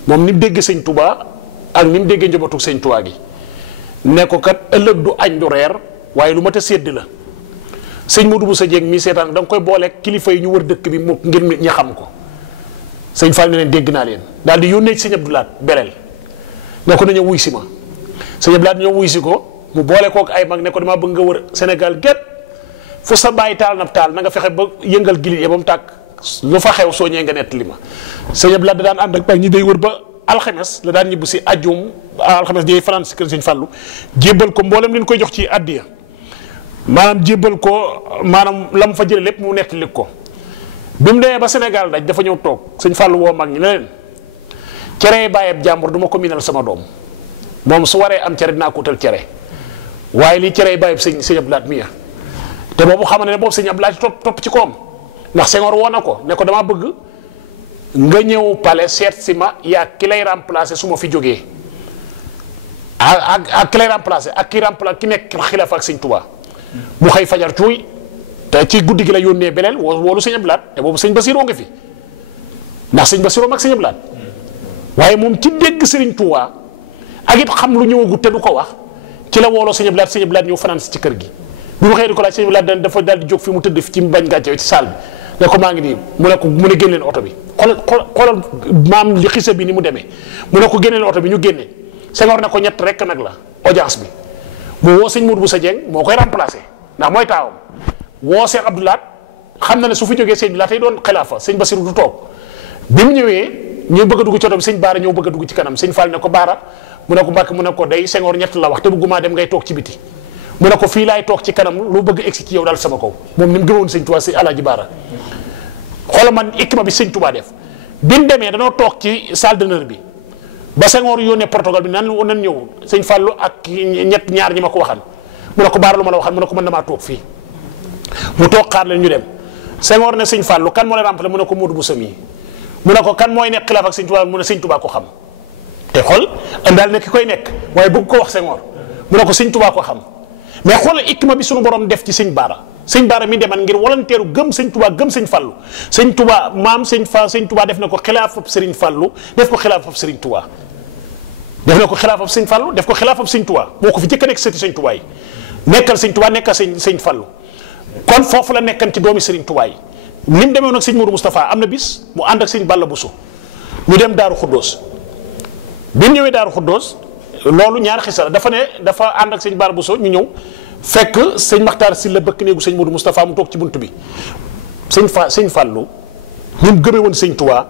moom ni mu dégg sëñ Touba ak ni mu déggee njabootu sëñ Touba gi ne ko kat ëllëg du añ du reer waaye lu mat a sédd la sëñ Modou Bousso Dieng mii seetaan da nga koy booleeg kilifa yi ñu wër dëkk bi mu ngir ñi xam ko sëñ Fall ne leen dégg naa leen daal di yónnee ci sëñ Abdoulaat beleel ne ko nañu wuy si ma sëñ Abdoulaat ñëw wuy si ko mu boole kook ay mag ne ko damaa bëgg nga wër Sénégal gépp fu sa bàyyi taal na taal na nga fexe ba yëngal gilit ya ba mu tàkk lu fa xew soo ñëwee nga nettali ma sëñ Abdoulaat da daan ànd ak mag ñi day wër ba alxames la daan ñibbu si ajjum alxames day fanaan si kër sëñ Fallu jébbal ko mboolem li ñu koy jox ci addiya maanaam jébbal ko maanaam la mu fa jële lépp mu nettali ko bi mu demee ba Sénégal daj dafa ñëw toog sëñ Fallu woo mag ñi ne leen cere bàyyeeb jàmbur du ma ko minal sama doom moom su waree am cere dinaa ko utal cere waaye lii cere bàyyeeb sëñ Abdoulaat mi te boobu xam ne boobu sëñ Abdoulaat topp ci koom ndax Senghor woo na ko ne ko damaa bëgg nga ñëw palais seet si ma yaa ki lay remplacer su ma fi jógee ak ki lay remplacer ak ki nekk xilaafa ak sëñ Touba mu xëy fajar cuuy te ci guddi gi la yónnee beleel woolu sëñ Abdoulaat te boobu sëñ Basiroo nga fi ndax sëñ Basiroo mag sëñ Abdoulaat waaye moom ci dégg sëriñ Touba ak it xam lu ñëwagut te du ko wax ci la wooloo sëñ Abdoulaat ñëw fanaan si ci kër gi bi mu xëy di ko laaj sëñ Abdoulaat dafa daal di jóg fi mu tëdd ci bañ gàcce ci salle bi ne ko maa ngi nii mu ne génne leen oto bi xoolal maam li xisa bi ni mu demee mu ne ko génne leen oto bi ñu génne Senghor ne ko ñett rek nag la audience bi mu woo sëñ Modou Bousso Dieng moo koy remplacer ndax mooy taawam woo Cheikh Abdoulaat xam na ne su fi jógee sëñ bi laa tey doon xilaafa sëñ Basiru du toog bi mu ñëwee ñu bëgg a dugg ci oto bi sëñ Baara ñëw bëgg a dugg ci kanam sëñ Fall ne ko Baara mu ne ko Mbàkke mu ne ko day Senghor ñett la wax te bëgguma dem ngay toog ci biti mu ne ko fii laay toog ci kanam lu bëgg egsi ci yow daal sama kaw moom ni mu gëmoon sëñ Touba si Alaaji Baara xoolal man équipement bi sëñ Touba def bi mu demee danoo toog ci salle d'honneur bi ba Senghor yónnee protocole bi nan ñëw sëñ Fallu ak ñaar ñi ma ko waxan mu ne ko Baara lu ma la waxan mu ne ko mën damaa toog fii mu toog xaar leen ñu dem Senghor ne sëñ Fallu kan moo lay remplacé mu ne ko Modou Bousso mii mu ne ko kan mooy nekk xilaaf ak sëñ Touba mu ne sëñ Touba ko xam te xool daal ne ki koy nekk waaye bëgg ko wax Senghor mu ne ko sëñ Touba ko xam mais xoolal équipement bi suñu borom def ci sëñ Baara mi deman ngir volontaire gëm sëñ Touba gëm sëñ Fallu sëñ Touba maam sëñ Touba def na ko xilaafab sëriñ Fallu def ko xilaafab sëriñ Touba def na ko xilaafab sëñ Fallu def ko xilaafab sëñ Touba moo ko fi jëkk a nekk sëti sëñ Touba yi nekkal sëñ Touba nekkal sëñ Fallu kon foofu la nekkan ci doomi sëriñ Touba yi ni mu demee nag sëñ Modou Moustapha am na bis mu ànd ak sëñ Balla Bousso ñu dem Daaru Xuddoos bi mu ñëwee Daaru Xuddoos loolu ñaar xisa la dafa ànd ak sëñ Balla Bousso ñu ñëw fekk sëñ Maxtaar si la bëkk néegu sëñ Modou Moustapha mu toog ci bunt bi sëñ Fallu ñu gëmee woon sëñ Touba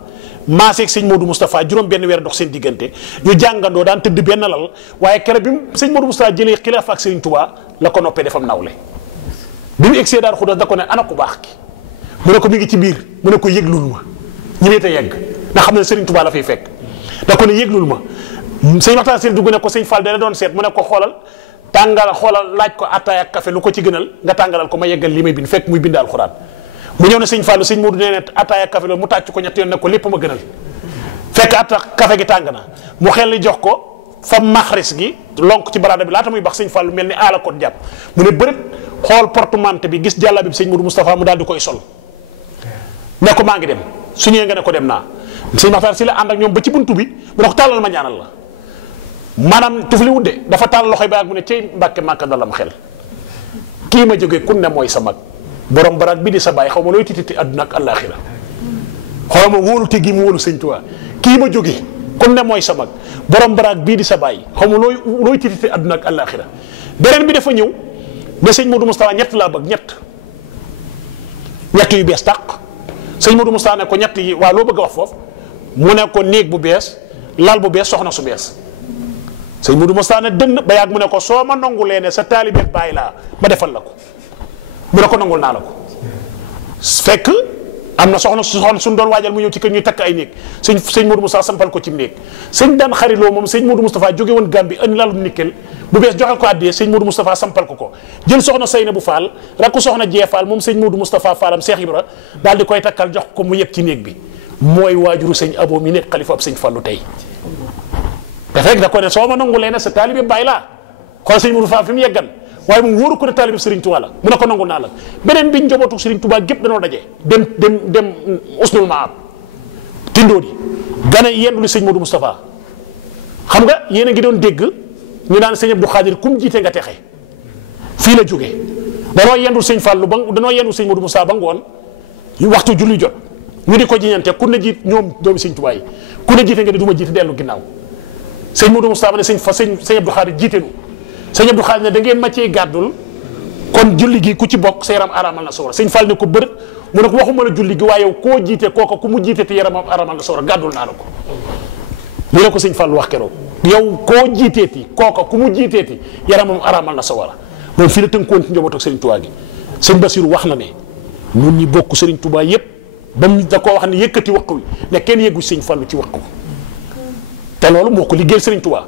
maaseeg sëñ Modou Moustapha juróom benn weer dox seen diggante ñu jàngandoo daan tëdd benn lal waaye kere bi sëñ Modou Moustapha jëlee xilaafa ak sëñ Touba la ko noppee defam nawle bi mu egsee Daaru Xuddoos da ko ne ana ku baax ki mu ne ko mi ngi ci biir mu ne ko yëglul ma ñi meeta yegg ndax xam ne sëriñ Touba la fay fekk da ko ne yëglul ma sëñ Maxtaar Seen dugg ne ko sëñ Fall dana doon seet mu ne ko xoolal laaj ko attaaya ak café lu ko ci gënal nga tàngalal ko ma yeggal li may bind fekk muy bind alxuraan mu ñëw ne sëñ Fallu sëñ Modou nee ne attaaya ak café loolu mu tàcc ko ñett yoon ne ko lépp ma gënal fekk atta café gi tàng na mu xel li jox ko fa maxris gi lonk ci baraada bi laata muy bax sëñ Fallu mel ni aala ko jàpp mu ne bërët xool portemanteau bi gis jàlla bi sëñ Modou Moustapha mu daal di koy sol ne ko maa ngi dem su ñëwee nga ne ko dem naa sëñ Maxtaar si la ànd ak ñoom ba ci buntu bi mu ne ko tàllal ma ñaanal la maanaam tufli wudde dafa tàll loxoy ba ak mu ne cey Mbàkke Màkka dalam xel kii ma jógee kun ne mooy sa mag borom baraag bi di sa bàyyi xaw ma looy tititi àdduna ak àllaaxira xaw ma wóolu te gi mu wóolu sëñ Tuubaa kii ma jógee kun ne mooy sa mag borom baraag bii di sa bàyyi xaw ma looy tititi àdduna ak àllaaxira beneen bi dafa ñëw ne sëñ Modou Moustapha ñett laa bëgg ñett yu bees tàq sëñ Modou Moustapha ne ko ñett yi waa loo bëgg a wax foofu mu ne ko néeg bu bees lal bu bees soxna su bees sëñ Modou Moustapha ne dënn ba yàgg mu ne ko soo ma nangulee ne sa taalibe bàyyi laa ma defal la ko mu ne ko nangul naa la ko fekk am na soxna suñ doon waajal mu ñëw ci kër ñuy takk ay néeg sëñ Modou Moustapha sampal ko ci néeg sëñ daan xariloo moom sëñ Modou Moustapha jóge woon Gambie indi lalum nikkel bu bees joxe ko àddiyee sëñ Modou Moustapha sampal ko jël soxna Seyna bu Fall rakku soxna Jee Fall moom sëñ Modou Moustapha Fallam Cheikh Ibra daal di koy takkal jox ko mu yëpp ci néeg bi mooy waajuru sëñ Abo mi nekk xalifa ab sëñ Fallu tey dafa rek da ko ne soo ma nangu leen sa taalibe bàyyi laa xool sëñ Modou Fall fi mu yeggan waaye moom wóoru ko ne taalibe Serigne Touba la mu ne ko nangul naa la beneen biñ njabootu Serigne Touba gépp danoo daje dem usnul maab tindoo di gane yendu li sëñ Modou Moustapha xam nga yéen a ngi doon dégg ñu naan sëñ Abdou Khadir kum jiite nga texe fii la jógee danoo yendu sëñ Fallu ba danoo yendu sëñ Modou Moustapha ba ngoon waxtu julli jot ñu di ko jiñante ku ne jiit ñoom doomi sëñ Touba yi ku ne jiite nga di du ma jiite dellu ginnaaw sëñ Modou Moustapha ne sëñ Abdou Khadir jiite nu sëñ Abdou Khadir ne da ngeen ma cee gàddul kon julli gi ku ci bokk sa yaram aramal na sawara sëñ Fall ne ko bërët mu ne ko waxuma la julli gi waaye yow koo jiite kooka ku mu jiite te yaramam aramal na sawara gàddul naa la ko li la ko sëñ Fall wax keroog yow koo jiiteeti kooka ku mu jiiteeti yaramam aramal na sawara moom fii la tënkoon ci njabootu ak Serigne Touba gi sëñ Bassirou wax na ne ñun ñi bokk Serigne Touba yépp ba mu da koo wax ne yëkkati waq wi ne kenn yëggu sëñ Fallu ci waq wi te loolu moo ko liggéeyal Serigne Touba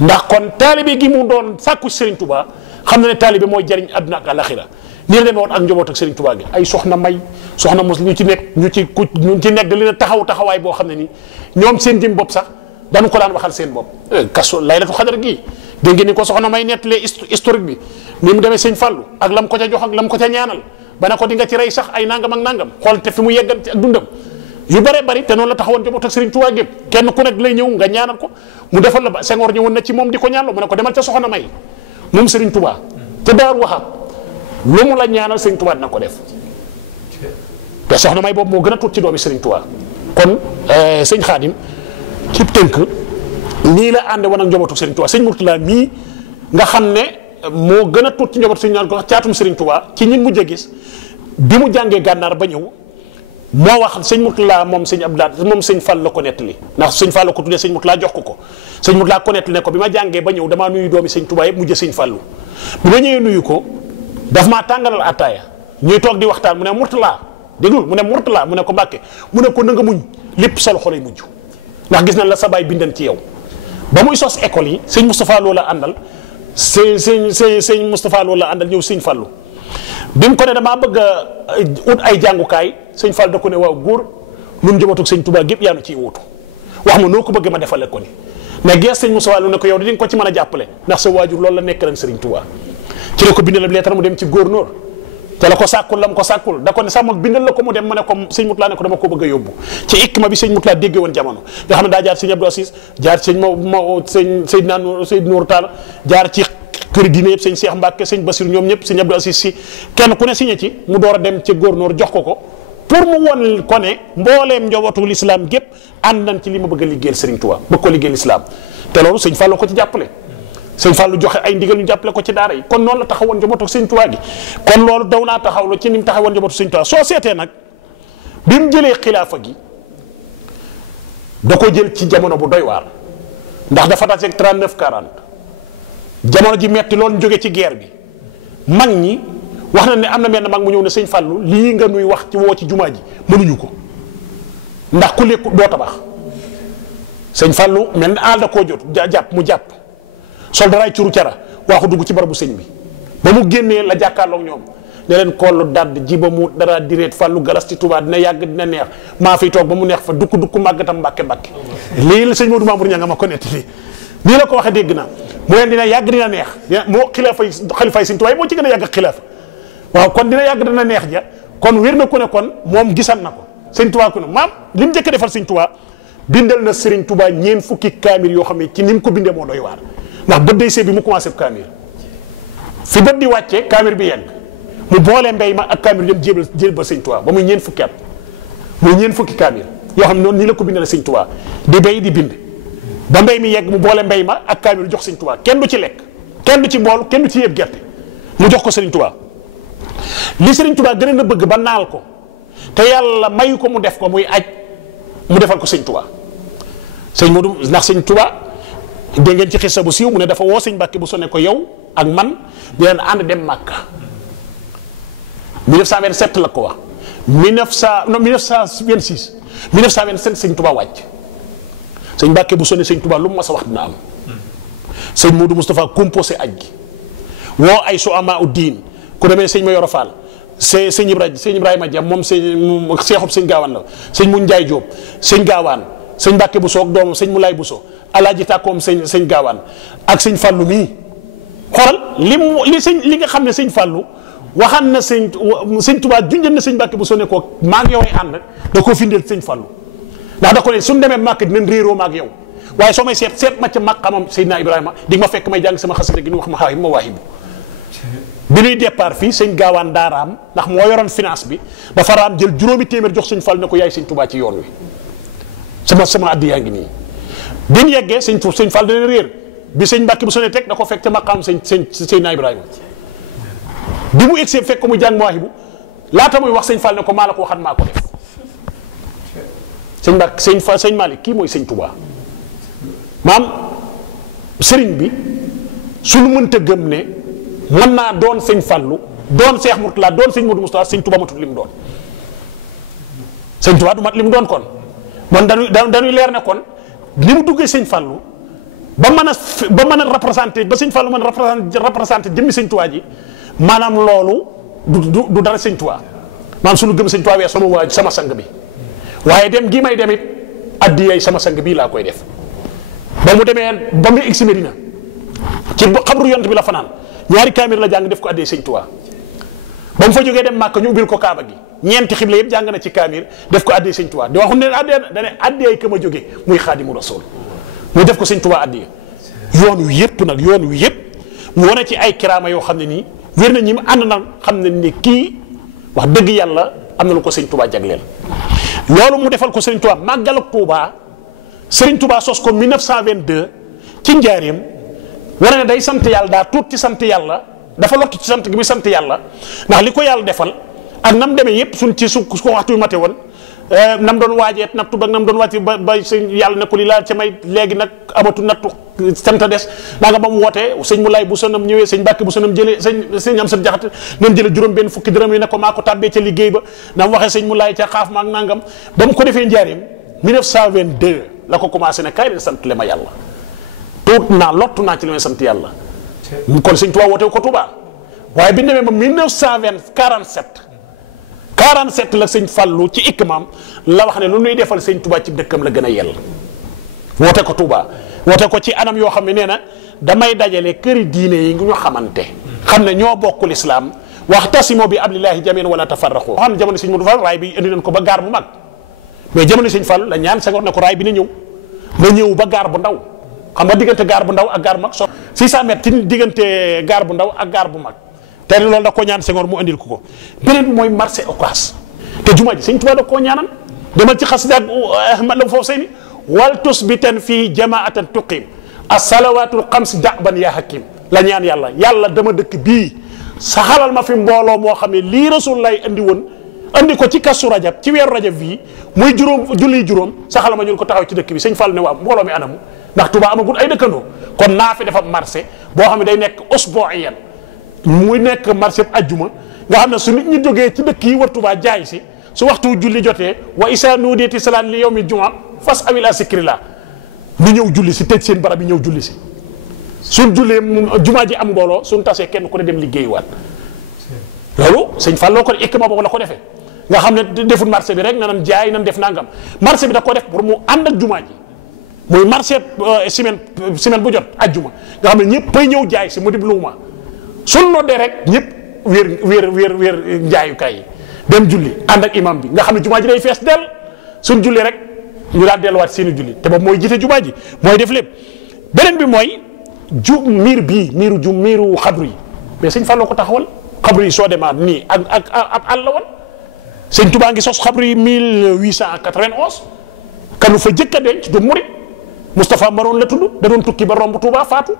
ndax kon taalibe gi mu doon sàkku Serigne Touba xam na ne taalibe mooy jariñ àdduna ak àlaxira nii la demee woon ak njaboot ak Serigne Touba gi ay soxna may soxna mos ñu ci nekk ñu ci nekk da leen a taxawaay boo xam ne ni ñoom seen jëm bopp sax dañu ko daan waxal seen bopp kaso laylatu xadar gii dégg ngeen ni ko soxna may nettalee historique bi ni mu demee sëñ Fallu ak lam ko ca jox ak lam ko ca ñaanal ba ne ko di nga ci rey sax ay nangam ak nangam xool te fi mu yeggal ci ak dundam yu bare bari te noonu la taxawoon njaboot ak Serigne Touba gépp kenn ku nekk lay ñëw nga ñaanal ko mu defal la ba Senghor ñëwoon na ci moom di ko ñaanal mu ne ko demal ca soxna may moom Serigne Touba te Daaru Waxaab lu mu la ñaanal Serigne Touba dina ko def te soxna may boobu moo gën a tuut ci doomi Serigne Touba kon sëñ Xaadim ci tënk nii la ànde woon ak njabootu Serigne Touba sëñ Mourtala mii nga xam ne moo gën a tuut ci njabootu Serigne naan ko wax caatum Serigne Touba ci ñin mujj a gis bi mu jàngee gànnaar ba ñëw moo wax sëñ Mourtala moom sëñ Abdoulaye moom sëñ Fall la ko nettali ndax sëñ Fall la ko tuddee sëñ Mourtala jox ko sëñ Mourtala ko nettali ne ko bi ma jàngee ba ñëw damaa nuyu doomi sëñ Touba yëpp mujj sëñ Fallu bi ma ñëwee nuyu ko daf maa tàngalal attaaya ñuy toog di waxtaan mu ne Mourtala déglul mu ne Mourtala mu ne ko Mbàkke mu ne ko na nga muñ lépp sa loxo lay mujj ndax gis nañ la sa baay bindan ci yow ba muy sos école yi sëñ Moustapha Lo la àndal sëñ Moustapha Lo la àndal ñëw sëñ Fallu bi mu ko ne damaa bëgg a ut ay jàngukaay sëñ Fall da ko ne waaw góor nun njabootu sëñ Touba gépp yaa nu ciy wuutu wax ma noo ko bëggee ma defale ko ni mais gees sëñ Moustapha Lo ne ko yow di nga ko ci mën a jàppale ndax sa waajur loolu la nekk ren Serigne Touba ci la ko bindal leetar mu dem ci góornóor te la ko sàkkul la mu ko sàkkul da ko ne sax ma bindal la ko mu dem ma ne ko sëñ Moutala ne ko dama ko bëgg a yóbbu ci ikma bi sëñ Moutala déggee woon jamono nga xam ne daa jaar sëñ Abdou Assis jaar sëñ sëñ Seydou Nour Tall jaar ci kër diine yëpp sëñ Cheikh Mbacke sëñ Bassirou ñoom ñëpp sëñ Abdou Assis si kenn ku ne signé ci mu door a dem ci góornóor jox ko pour mu won ko ne mbooleem njabootu l'islam gépp ànd nañ ci li ma bëgg a liggéeyal Serigne Touba bëgg ko liggéeyal l'islam te loolu sëñ Fallou ko ci jàppale sëñ Fallou joxe ay ndigal ñu jàppale ko ci daara yi kon noonu la taxawoon njabootu Serigne Touba gi kon loolu daw naa taxawlu ci ni mu taxawoon njabootu Serigne Touba soo seetee nag bi mu jëlee xilaafa gi da ko jël ci jamono bu doy waar ndax dafa taseeg 39 40 jamono ji metti loolu jóge ci guerre bi mag ñi wax na ne am na benn mag mu ñëw ne sëñ Fallou lii nga nuy wax ci woo ci jumaa ji mënuñu ko ndax ku lekku doo tabax sëñ Fallou mel ni àll da koo jot jàpp mu jàpp sol daraay curu cara waaxu dugg ci barabu sëñ bi ba mu génnee la jàkkaarloog ñoom ne leen kollu dadd ji ba mu dara direet Fallou galas ci Touba dina yàgg dina neex maa fiy toog ba mu neex fa dukk màggatam mbàkke lii la sëñ Modou Mamour ña nga ma ko nettali nii la ko waxee dégg naa mu leen dina yàgg dina neex moo xalifay sëñ Touba moo ci gën a yàgg ak xilaafa waaw kon dina yàgg dina neex ja kon wér na ku ne kon moom gisan na ko sëñ Touba ku ne maam li mu njëkk a defal sëñ Touba bindal na Serigne Touba ñeen fukki kaamir yoo xam ne ci ni mu ko bindee moo doy waar ndax bët day see bi mu commencé kaamir fi bët di wàcce kaamir bi yegg mu boole mbéy ma ak kaamir dem jébal ba sëñ Touba ba muy ñeen fukki at muy ñeen fukki kaamir yoo xam ne noonu nii la ko bindal sëñ Touba di béy di bind ba mbéy mi yegg mu boole mbéy ma ak kaamir jox sëñ Touba kenn du ci lekk kenn du ci bool kenn du ci yëb gerte mu jox ko Serigne Touba li Serigne Touba gën a bëgg ba naal ko te yàlla mayu ko mu def ko muy aj mu defal ko sëñ Touba sëñ Modou ndax sëñ Touba dégg ngeen ci xissa bu siiw mu ne dafa woo sëñ Mbàkke bu sonne ko yow ak man di leen ànd dem Màkka 1927 la ko wax 1926 1927 sëñ Touba wàcc sëñ Mbàkke bu sonne sëñ Touba lu mu mas a wax dina am sëñ Modou Moustapha composé aj gi woo ay su ama u diin ku demee sëñ Mayoro Fall sëñ Ibrahima Dia moom seexub sëñ Gaawaan la sëñ Mu Njaay Jóob sëñ Gaawaan sëñ Mbàkke Buso ak doomam sëñ Mulaay Buso alaaji tàkkoom sëñ Gaawaan ak sëñ Fàllu mii xoolal li nga xam ne sëñ Fàllu waxaan na sëñ Tuubaa junjën na sëñ Mbàkke Buso ne ko maa ngi yow ay ànd da koo findeel sëñ Fàllu ndax da ko ne suñu demee màkk dinañ réeroo maag yow waaye soo may seet ma ca maqamam Seydina Ibrahima di ma fekk may jàng sama xasida gi ñu wax ma xaw ma waahibu bi ñuy départ fii sëñ Gaawaan daaraam ndax moo yoroon finance bi dafa raam jël juróomi téeméer jox sëñ Fall ne ko yaay sëñ Tuubaa ci yoon wi sama addi yaa ngi nii bi ñu yeggee sëñ Fall dana réer bi sëñ Mbàkke bu sonné teg da ko fekk ca maqaam Seydina Ibrahima bi mu egsee fekk ko mu jàng waahibu laata muy wax sëñ Fall ne ko maa la ko waxat maa ko def sëñ Mbàkke sëñ Malick kii mooy sëñ Tuubaa maam sëriñ bi suñu mënta gëm ne mën naa doon sëñ Fallu doon Seex Murtala doon sëñ Modou Moustapha sëñ Tuubaa matut li mu doon sëñ Tuubaa du mat li mu doon kon man dañuy leer ne kon ni mu duggee sëñ Fallu ba mën a représenté ba sëñ Fallu mën a représenté jëmmi sëñ Tuubaa ji maanaam loolu du dara sëñ Tuubaa maanaam suñu gëm sëñ Tuubaa wee sama sang bi waaye dem gii may demit addiyay sama sang bii laa koy def ba mu demee ba muy egsi Medina ci xabru yont bi la fanaan ñaari kaamir la jàng def ko addee sëñ Tuubaa ba mu fa jógee dem Màkka ñu ubbil ko Kaaba gi ñeenti xibla yëpp jàng na ci kaamir def ko addee sëñ Tuubaa di waxu ne addee dane addee ka ma jógee muy Xaadimu Rasuul mu def ko sëñ Tuubaa addee yoon wi yëpp nag yoon wi yëpp mu wane ci ay kiraama yoo xam ne nii wér na ñi mu ànd na xam ne ni kii wax dëgg yàlla am na lu ko sëñ Tuubaa jagleel loolu mu defal ko sëñ Tuubaa màggal ak Tuubaa sëriñ Tuubaa sos ko 1922 ci njaareem wane ne day sant yàlla daa tuut ci sant yàlla dafa lott ci sant gi muy sant yàlla ndax li ko yàlla defal ak nam demee yëpp suñ ci su ko waxtu yu mate woon nam doon waajeet nattu ba nam doon wàcc ba sëñ yàlla ne ko li laa ca may léegi nag amatu nattu sant des daa nga ba mu wootee sëñ mu lay bu sonam ñëwee sëñ Mbàkke bu sonam jëlee sëñ am sa jaxate nam jëlee juróom benn fukki dërëm yi ne ko maa ko tàbbee ca liggéey ba nam waxee sëñ mu lay ca xaaf maak nangam ba mu ko defee njaareem 1922 la ko commencé ne kaay leen sant le ma yàlla tuut naa lottu naa ci li may sant yàlla kon sëñ Tuubaa woote ko Tuubaa waaye bi demee ba 1947 la sëñ Fallu ci ikmaam la wax ne lu nuy defal sëñ Tuubaa ci dëkkam la gën a yell woote ko Tuubaa woote ko ci anam yoo xam ne nee na damay dajale këri diine yi ñu xamante xam ne ñoo bokk lislaam waxtasimu bi hablillahi jamii'an wala tafarraqu xam ne jamono sëñ Modou Fall raay bi indi nañ ko ba gaar bu mag mais jamono sëñ Fallu la ñaan Senghor ne ko raay bi na ñëw ba gaar bu ndaw xam nga diggante gaar bu ndaw ak gaar bu mag 600 mètres ci diggante gaar bu ndaw ak gaar bu mag te loolu da koo ñaan Senghor mu andil ko beneen bi mooy marché Ocass te jumaa ji sëñ Tuubaa da koo ñaanan demal ci xasida Ahmad la foofu seeni wal tusbitan fii jamaatan tuqim as-salawatul xams da'ban ya hakim la ñaan yàlla dama dëkk bii saxalal ma fi mbooloo moo xam ne lii rasul lay andi woon andi ko ci kasu rajab ci weeru rajab bii muy julli juróom saxalal ma ñu ko taxaw ci dëkk bi sëñ Fall ne waaw mbooloo mi anamu ndax Tuubaa amagul ay dëkkandoo kon naa fi dafa marché boo xam ne day nekk usbu'iyan muy nekk marché ajjuma nga xam ne su nit ñi jógee ci dëkk yi war Tuubaa jaay si su waxtu julli jotee wa isa nuudiyati salaat li yawmi jumaa fas awil a sikrillah ñu ñëw julli si tëj seen barab yi ñëw julli si suñ jullee jumaa ji am mbooloo suñ tasee kenn ku ne dem liggéey waat loolu sëñ Fallou ko ikma boobu la ko defee nga xam ne deful marché bi rek na nan jaay nan def nangam marché bi da ko def pour mu ànd ak jumaa ji muy marché semaine bu jot ajjuma nga xam ne ñëpp pay ñëw jaay si mu dib luuma suñ noddee rek ñëpp wéer njaayukaay yi dem julli ànd ak imam bi nga xam ne jumaa ji day fees dell suñ julli rek ñu daal delluwaat seeni julli te boobu mooy jiite jumaa ji mooy def lépp beneen bi mooy miiru xabru yi mais sëñ Fallou ko taxawal xabru yi soo demaat nii ak àll la woon sëñ Tuubaa ngi sos xabru yi 1891 kanu fa jëkk a denc du murit Moustapha Maroon la tudd da doon tukki ba romb Touba faatu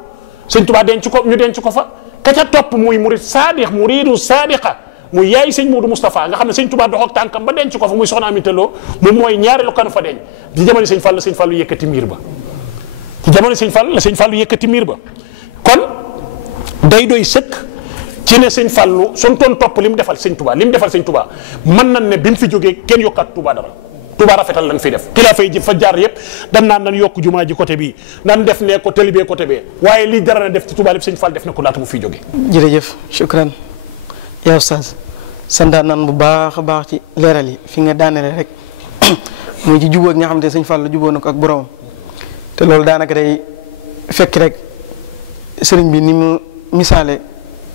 sëñ Tuubaa denc ko ñu denc ko fa ka ca topp muy murit saadix muridu saadiqa muy yaay sëñ Modou Moustapha nga xam ne sëñ Tuubaa dox ak tànkam ba denc ko fa muy soxna Ami Talloo moom mooy ñaareelu kanu fa denc ci jamono sëñ Fallu yëkkati miir ba sëñ Fallu yëkkati miir ba kon day doy sëkk ci ne sëñ Fallu suñ toon topp li mu defal sëñ Tuubaa mën nañ ne bi mu fi jógee kenn yokkaat Tuubaa dara Tuubaa rafetal lañ fi def kilaafa yi fa jaar yëpp dan naan nan yokk jumaa ji côté bii nan def ne ko talibé côté bee waaye lii dara na def ci Tuubaa lépp sëñ Fall def na ko laata mu fiy jógee. jërëjëf shukran yaa Oustaz santaan nan bu baax a baax ci leeral yi fi nga daanele rek muy ci jubóo gi nga xamante ne sëñ Fallou jubóo na ko ak boromam te loolu daanaka day fekk rek sëriñ bi ni mu misaale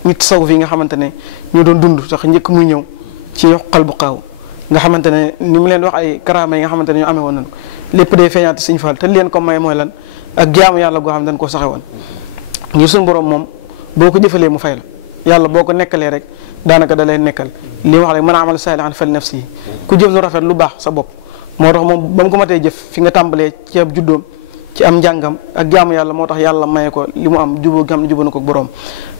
nit saw fi nga xamante ne ñu doon dund sax njëkk muy ñëw ci xal bu xaaw nga xamante ne ni mu leen wax ay karaama yi nga xamante ne ñu amee woon nañu lépp day feeñaat sëñ Fall te leen ko may mooy lan ak jaamu yàlla goo xam ne dañ ko saxe woon ngir suñu borom moom boo ko jëfalee mu fay la yàlla boo ko nekkalee rek daanaka da lay nekkal li wax rek man amal saalihan fali nafsi ku jëf lu rafet lu baax sa bopp moo tax moom ba mu ko matee jëf fi nga tàmbalee ci ab juddoom ci am njàngam ak jaamu yàlla moo tax yàlla maye ko li mu am jubóo nga xam ne jubóo na ko borom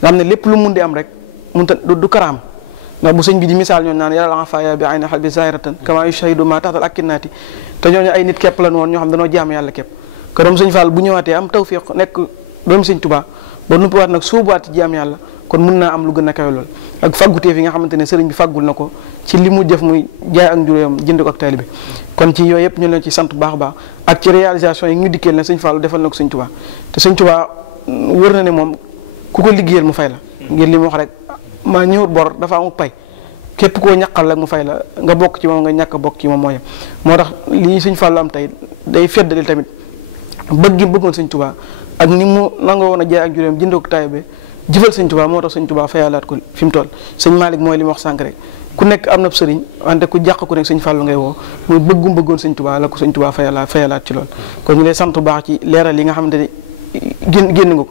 nga xam ne lépp lu mun di am rek munta du karaam ndax bu sëñ bi di misaal ñooñu naan yàlla afaya bi ayna xal bi zahiratan kama yushahidu ma taxtal akkinnaati te ñooñu ay nit képp lan woon ñoo xam dañoo jaamu yàlla képp ko doom sëñ Fall bu ñëwaatee am tawfiq nekk doomu sëñ Tuubaa ba nuppiwaat nag sóobuwaat ci jaam yàlla kon mun naa am lu gën a kawe lool ak fàgguteef yi nga xamante ne sëriñ bi fàggul na ko ci li mu jëf muy jaay ak njuréem jënd ko ak taalibe kon ci yooyu yëpp ñu leen ci sant bu baax a baax ak ci réalisation yi ñu dikkeel ne sëñ Fall defal na ko sëñ Tuubaa te sëñ Tuubaa wër na ne moom ku ko liggéeyal mu fay la ngir li mu wax rek ma ñëwut bor dafa amul pay képp koo ñaqal rek mu fay la nga bokk ci moom nga ñàkk a bokk ci moom moo yem moo tax lii sëñ Fall am tey day feddali tamit bëgg gi bëggoon sëñ Tuubaa ak ni mu nangoo woon a jaay ak njuréem jënd ko ak taalibe jëfal sëñ Tuubaa moo tax sëñ Tuubaa fayalaat ko fi mu toll sëñ Malick mooy li mu wax sànq rek ku nekk am na sëriñ wante ku jàq ku nekk sëñ Fallu ngay woo muy bëggum bëggoon sëñ Tuubaa la ko sëñ Tuubaa fayalaat ci lool kon ñu lay sant bu baax ci leeral yi nga xamante ni génn nga ko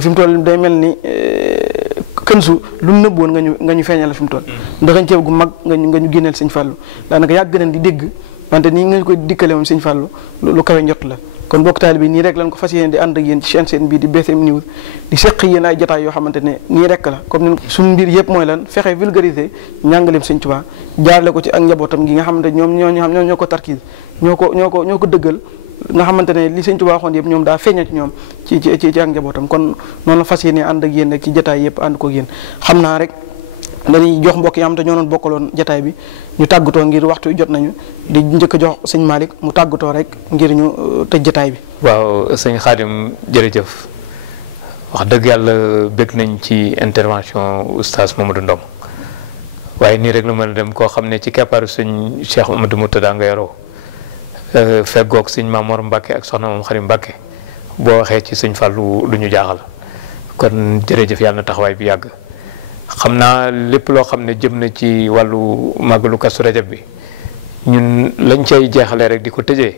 fi mu toll day mel ni kënsu lu mu nëbboon nga ñu feeñal fi mu toll ndaxañ ceeb gu mag nga ñu génneel sëñ Fallu daanaka yàgg nañ di dégg wante nii nga koy dikkale moom sëñ Fallu lu kawe njot la kon bokk taalibe bi nii rek lañ ko fas yéene di ànd ak yéen ci seen bii di BSM News di seq yéen ay jotaay yoo xamante ne nii rek la comme ni suñu mbir yëpp mooy lan fexe vulgariser njàngaleem sëñ Tuubaa jaarale ko ci ak njabootam gi nga xamante ñoom ñoo ko tarkiis ñoo ko dëggal nga xamante ne li sëñ Tuubaa waxoon yëpp ñoom daa feeña ci ñoom ci ak njabootam kon noonu la fas yéene ànd ak yéen rek ci jotaay yëpp ànd ko ak yéen xam naa rek dañuy jox mbokk yi am te ñoo doon bokkaloon jataay bi ñu tàggatoo ngir waxtu jot nañu di njëkk a jox sëñ Malick mu tàggatoo rek ngir ñu tëj jataay bi. waaw sëñ Xaadim jërëjëf wax dëgg yàlla bëgg nañ ci intervention oustaz Mamadou Ndong waaye nii rek la mën a dem koo xam ne ci keppaaru sëñ Cheikh Amadou Moutada nga yoroo feggoog sëñ Mamor Mbacke ak soxna moom Xarim Mbacke boo waxee ci sëñ Fallou lu ñu jaaxal kon jërëjëf yàlla na taxawaay bi yàgg. xam naa lépp loo xam ne jëm na ci wàllu màggalu Kazu Rajab bi ñun lañ cay jeexalee rek di ko tëjee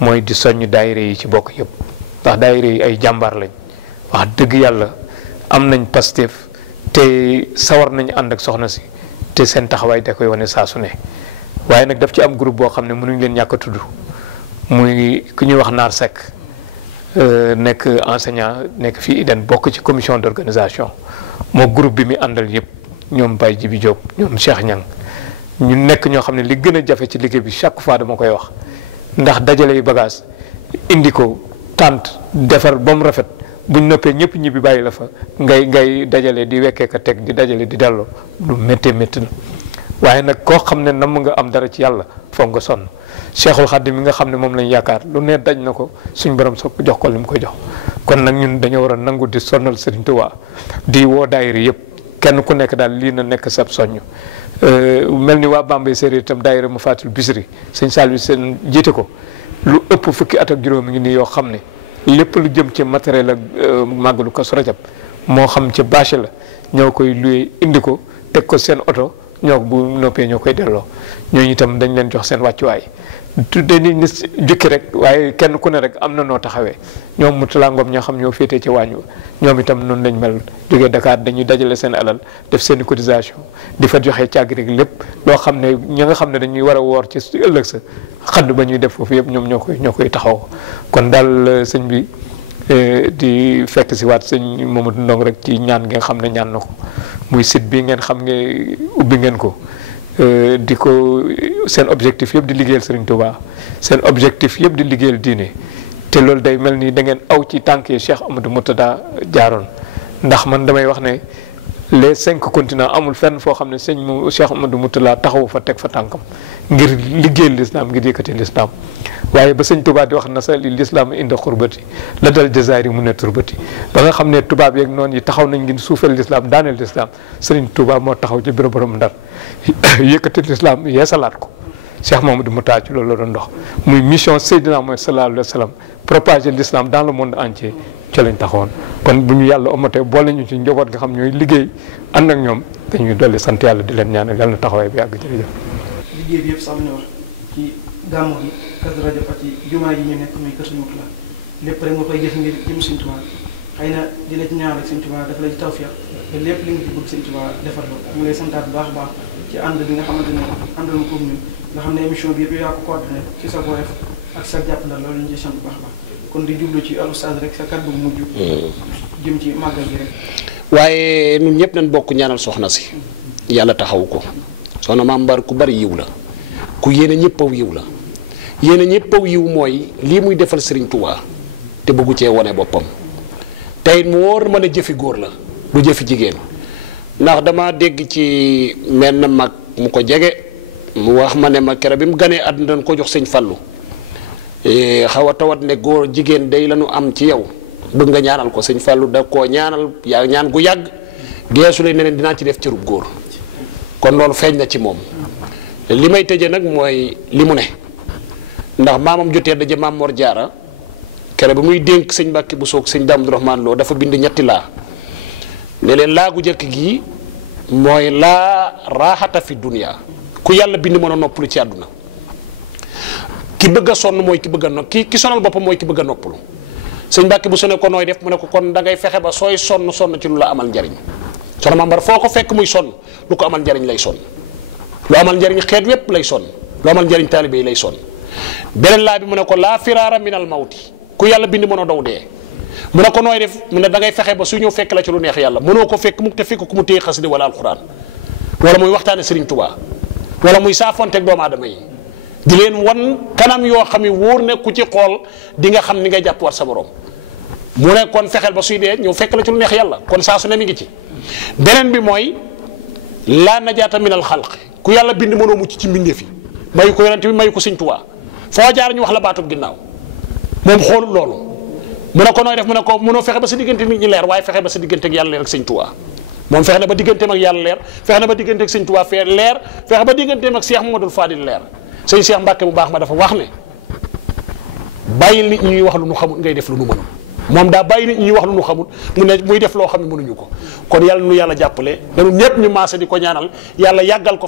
mooy di soññ daayira yi ci bokk yëpp ndax daayira yi ay jàmbaar lañ wax dëgg yàlla am nañ Pastef te sawar nañu ànd ak soxna si te seen taxawaay da koy wane saa su ne waaye nag daf ci am groupe boo xam ne mënuñ leen ñàkk a tudd muy ku ñuy wax Naar Seck nekk enseignant nekk fii IDEN bokk ci commission d'organisation moo groupe bi mi àndal yëpp ñoom Baye Jibi Diop ñoom Cheikh Niang ñu nekk ñoo xam ne li gën a jafe ci liggéey bi chaque fois dama koy wax ndax dajale yu bagage indi ko tànt defar ba mu rafet buñ noppee ñëpp ñibbi bàyyi la fa ngay dajale di wekkee ka teg di dajale di delloo lu méttee métti la waaye nag koo xam ne nam nga am dara ci yàlla foog nga sonn Cheikhul Khadim mi nga xam ne moom lañ yaakaar lu ne daj na ko suñ borom soog jox ko li mu koy jox kon nag ñun dañoo war a nangu di sonnal Serigne Touba di woo daayira yëpp kenn ku nekk daal lii na nekk sab soññ mel ni waa Bambey séeréer itam daayira mu Fatul Bisri sëñ Sall seen jiite ko lu ëpp fukki at ak juróom ngi nii yoo xam ne lépp lu jëm ci matériel ak màggalu Kazu Rajab moo xam ci bâche la ñoo koy luye indi ko teg ko seen oto ñoo bu noppee ñoo koy delloo ñooñu itam dañ leen jox seen wàccuwaay tuddee nit ñi jukki rek waaye kenn ku ne rek am na noo taxawee ñoom Moutala Ngom ñoo xam ñoo féetee ci wàññi ñoom itam noonu lañ mel jógee Dakar dañuy dajale seen alal def seen cotisation di fa joxe càgg rek lépp loo xam ne ñi nga xam ne dañuy war a woor ci ëllëg sa xadd ba ñuy def foofu yëpp ñoom ñoo koy taxaw kon daal sëñ bi di fekk si waat sëñ Mamadou Ndong rek ci ñaan gi nga xam ne ñaan na ko muy site bi ngeen xam nga ubbi ngeen ko di ko seen objectif yëpp di liggéeyal Serigne Touba seen objectif yëpp di liggéeyal diine te loolu day mel ni da ngeen aw ci tànk yi Cheikh Amadou Moutada jaaroon ndax man damay wax ne les 5 continents amul fenn foo xam ne sëñ mu Cheikh Amadou Moutada taxawu fa teg fa tànkam ngir liggéeyal lislaam ngir yëkkati lislaam waaye ba sëñ Tuubaa di wax nasali lislaam inda xurbati la dal jazairi mu ne turbati ba nga xam ne tubaab yeeg noonu yi taxaw nañ ngir suufeel lislaam daaneel lislaam sëriñ Tuubaa moo taxaw ci bureau borom Ndar yëkkati lislaam yeesalaat ko Cheikh Mamadou Moutaa ci loolu la doon dox muy mission Seydina Muhammad sallallahu alayhi wa sallam propager l'islam dans le monde entier ci lañ taxawoon kon bu ñu yàlla omatee boole ñu ci njaboot nga xam ñooy liggéey ànd ak ñoom dañuy dolli sant yàlla di leen ñaanal yàlla na taxawaay bi yàgg jërëjëf. liggéey bi yëpp sax ñu wax ci gàmmu gi Kazu Rajab ak ci jumaa yi ñu nekk muy kër Sëñ Murtala lépp rek nga koy jëf ngir jëm Sëñ Tuubaa xëy na di la ci ñaan rek Sëñ Tuubaa dafa la ci tawfiq te lépp li nga ci bëgg Sëñ Tuubaa defar la ñu lay santaat bu baax a baax ci ànd bi nga xamante ne àndal ko ñun nga xam ne émission bi yëpp yaa ko coordonné ci sa woyof ak sa jàpp la loolu ñu ci sant bu baax a baax kon di jublu ci Oustaz rek sa kàddu bu mujj jëm ci màggal gi rek. waaye ñun ñëpp nañ bokk ñaanal soxna si yàlla taxawu ko soxna Maam Mbar ku bari yiw la ku yéene ñëpp aw yiw la yéene ñëpp aw yiw mooy lii muy defal Serigne Touba te bëggu cee wone boppam tey mu wóor ma ne jëfi góor la du jëfi jigéen ndax dama dégg ci menn mag mu ko jege mu wax ma ne ma kere bi mu ganee àdduna dañ ko jox sëñ Fallu xaw a tawat ne góor jigéen day lañu am ci yow bëgg nga ñaanal ko sëñ Fallu da koo ñaanal yaa ñaan gu yàgg geesu lay neneen dinaa ci def cërub góor kon loolu feeñ na ci moom li may tëje nag mooy li mu ne ndax maamam jotee daje Maam Mor Jaara kere ba muy dénk sëñ Mbàkke bu soog sëñ Daam Abdourahmane Lo dafa bind ñetti laa ne leen laa gu jëkk gi mooy laa raaxata fi dunya ku yàlla bind mën a noppalu ci àdduna ki bëgg a sonn mooy ki bëgg a no ki sonal boppam mooy ki bëgg a noppalu sëñ Mbàkke bu sone ko nooy def mu ne ko kon da ngay fexe ba sooy sonn ci lu la amal njariñ soxna Maam Mbar foo ko fekk muy sonn lu ko amal njariñ lay sonn lu amal njariñ xeet wépp lay sonn lu amal njariñ taalibe yi lay sonn beneen laa bi mu ne ko laa firaara minal mawti ku yàlla bind mën a daw dee mu ne ko nooy def mu ne da ngay fexe ba su ñëw fekk la ci lu neex yàlla mënoo ko fekk mukk te fekk ku mu téye xasida wala alxuraan wala muy waxtaane Serigne Touba wala muy saafonteeg doomu aadama yi di leen wan kanam yoo xam ne wóor ne ku ci xool di nga xam ni ngay jàpp war sa borom mu ne kon fexeel ba suy dee ñëw fekk la ci lu neex yàlla kon saa su ne mi ngi ci beneen bi mooy laa najaata minal xalq ku yàlla bind mënoo mucc ci mbindeef yi mayu ko yonent bi mayu ko Serigne Touba foo jaar ñu wax la baatub ginnaaw moom xoolul loolu mu ne ko nooy def mu ne ko mënoo fexe ba sa diggante nit ñi leer waaye fexe ba sa diggante ak yàlla leer ak Sëñ Tuubaa moom fexe na ba digganteem ak yàlla leer fexe na ba diggante ak Sëñ Tuubaa fee leer fexe ba digganteem ak Cheikh Mamadou Fadil leer sëñ Cheikh Mbacke bu baax ma dafa wax ne bàyyil nit ñuy wax lu nu xamul ngay def lu nu mënul moom daa bàyyi nit ñuy wax lu nu xamul mu ne muy def loo xam ne mënuñu ko kon yàlla nu yàlla jàppale danu ñëpp ñu maase di ko ñaanal yàlla yàggal ko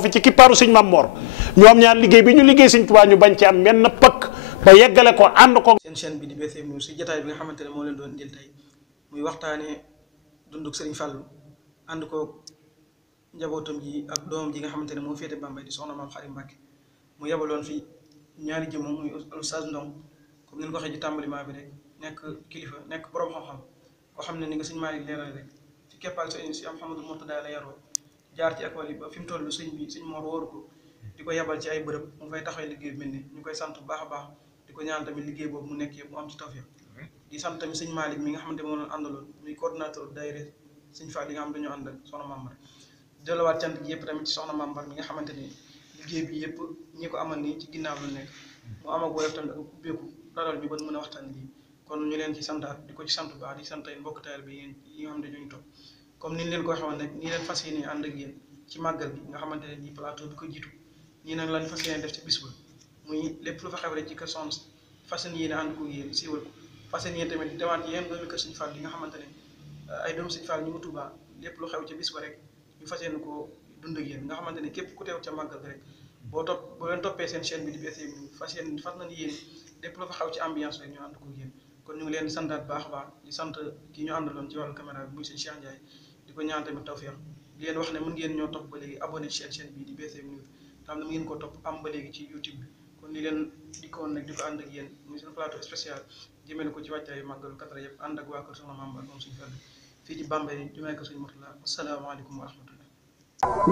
fi ci kippaaru sëñ Maam Mor ñoom ñaan liggéey bi ñu liggéey Sëñ Tuubaa ñu bañ ci am menn pëkk ba yeggale ko ànd ko seen chaîne bi di BCM News si jotaay bi nga xamante ne moo leen doon indil tey muy waxtaanee dunduk Serigne Fallou ànd ko njabootam ji ak doomam ji nga xamante ne moo féete Bambey di soxna Maam Xari Mbàkke mu yebaloon fi ñaari jëmm muy Oustaz Ndong comme ni ñu ko waxee ci tàmbaliment bi rek nekk kilifa nekk borom xam-xam koo xam ne ni nga sëñ Malick leeral rek ci keppaal sa si am Mouhamadou Mourtada la yaroo jaar ci école yi ba fi mu toll sëñ Mor wóoru ko di ko yebal ci ay bërëb mu fay taxawee liggéey bi mel ni ñu koy sant bu baax a baax di ko ñaan tamit liggéey boobu mu nekk yëpp mu am ci tawfiq di sant tamit sëñ Malick mi nga xamante moo doon àndaloon muy coordinateur daayira sëñ Fall yi nga xam dañoo ànd ak soxna Maam Mbar delluwaat cant gi yëpp tamit ci soxna Maam Mbar mi nga xamante ni liggéey bi yëpp ñi ko amal nii ci ginnaaw la nekk mu am ak woyof tamit ak ubbeeku dalal ñu ba mën a waxtaan lii kon ñu leen ci santaat di ko ci sant bu baax di sant ay mbokk taal bi yéen yi nga xam ne dañuy topp comme ni ñu leen ko waxoon rek nii leen fas yéene ànd ak yéen ci màggal gi nga xamante ne nii plateau bi ko jiitu ñii nag lañ fas yéene def ci bis ba muy lépp lu fa xew rek ci kër Soxna fas yéene ànd ko yéen siiwal ko fas yéene tamit di demaat yéen doomi kër Sëñ Fall yi nga xamante ne ay doomu Sëñ Fall ñu ngi Tuubaa lépp lu xew ca bis ba rek ñu fas yéene ko dund ak yéen nga xamante ne képp ku teew ca màggal gi rek boo leen toppee seen chaîne bi di BCM fas nañ yéen lépp lu fa xew ci ambiance rek ñu ànd ko yéen kon ñu ngi leen di santaat baax a baax di sant ki ñu àndaloon ci wàllu caméra bi muy sëñ Cheikh Ndiaye di ko ñaan tamit tawfeex di leen wax ne mën ngeen ñoo topp ba léegi abonné ci chaîne bi di BCM News xam ne mu ngeen ko topp am ba léegi ci YouTube bi kon li leen di ko woon nag di ko ànd ak yéen muy seen plateau spécial jëmale ko ci wàccaayu màggalu Kazu Rajab ànd ak waa kër Soxna Maam Mbar moom suñu fàll fii ci Bambey jumaay ko suñu Murtala asalaamaaleykum wa rahmatullah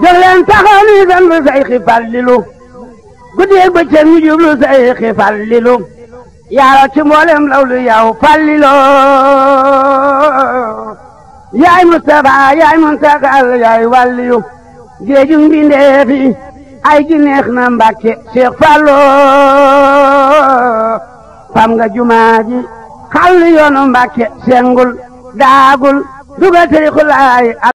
jóg leen taxaw ni sant Sayxi Fallilu guddeeg bëccëg ñu jublu Sayxi Fallilu yaaro ci mboolem lawlu yow Fallilu yaay Mustafa yaay Muntakal yaay wàlliyu géejum bindeefi ay gi neex na Mbàkke Cheikh Fallo fam nga jumaa ji xàll yoonu Mbàkke sengul daagul dugal tariixu laay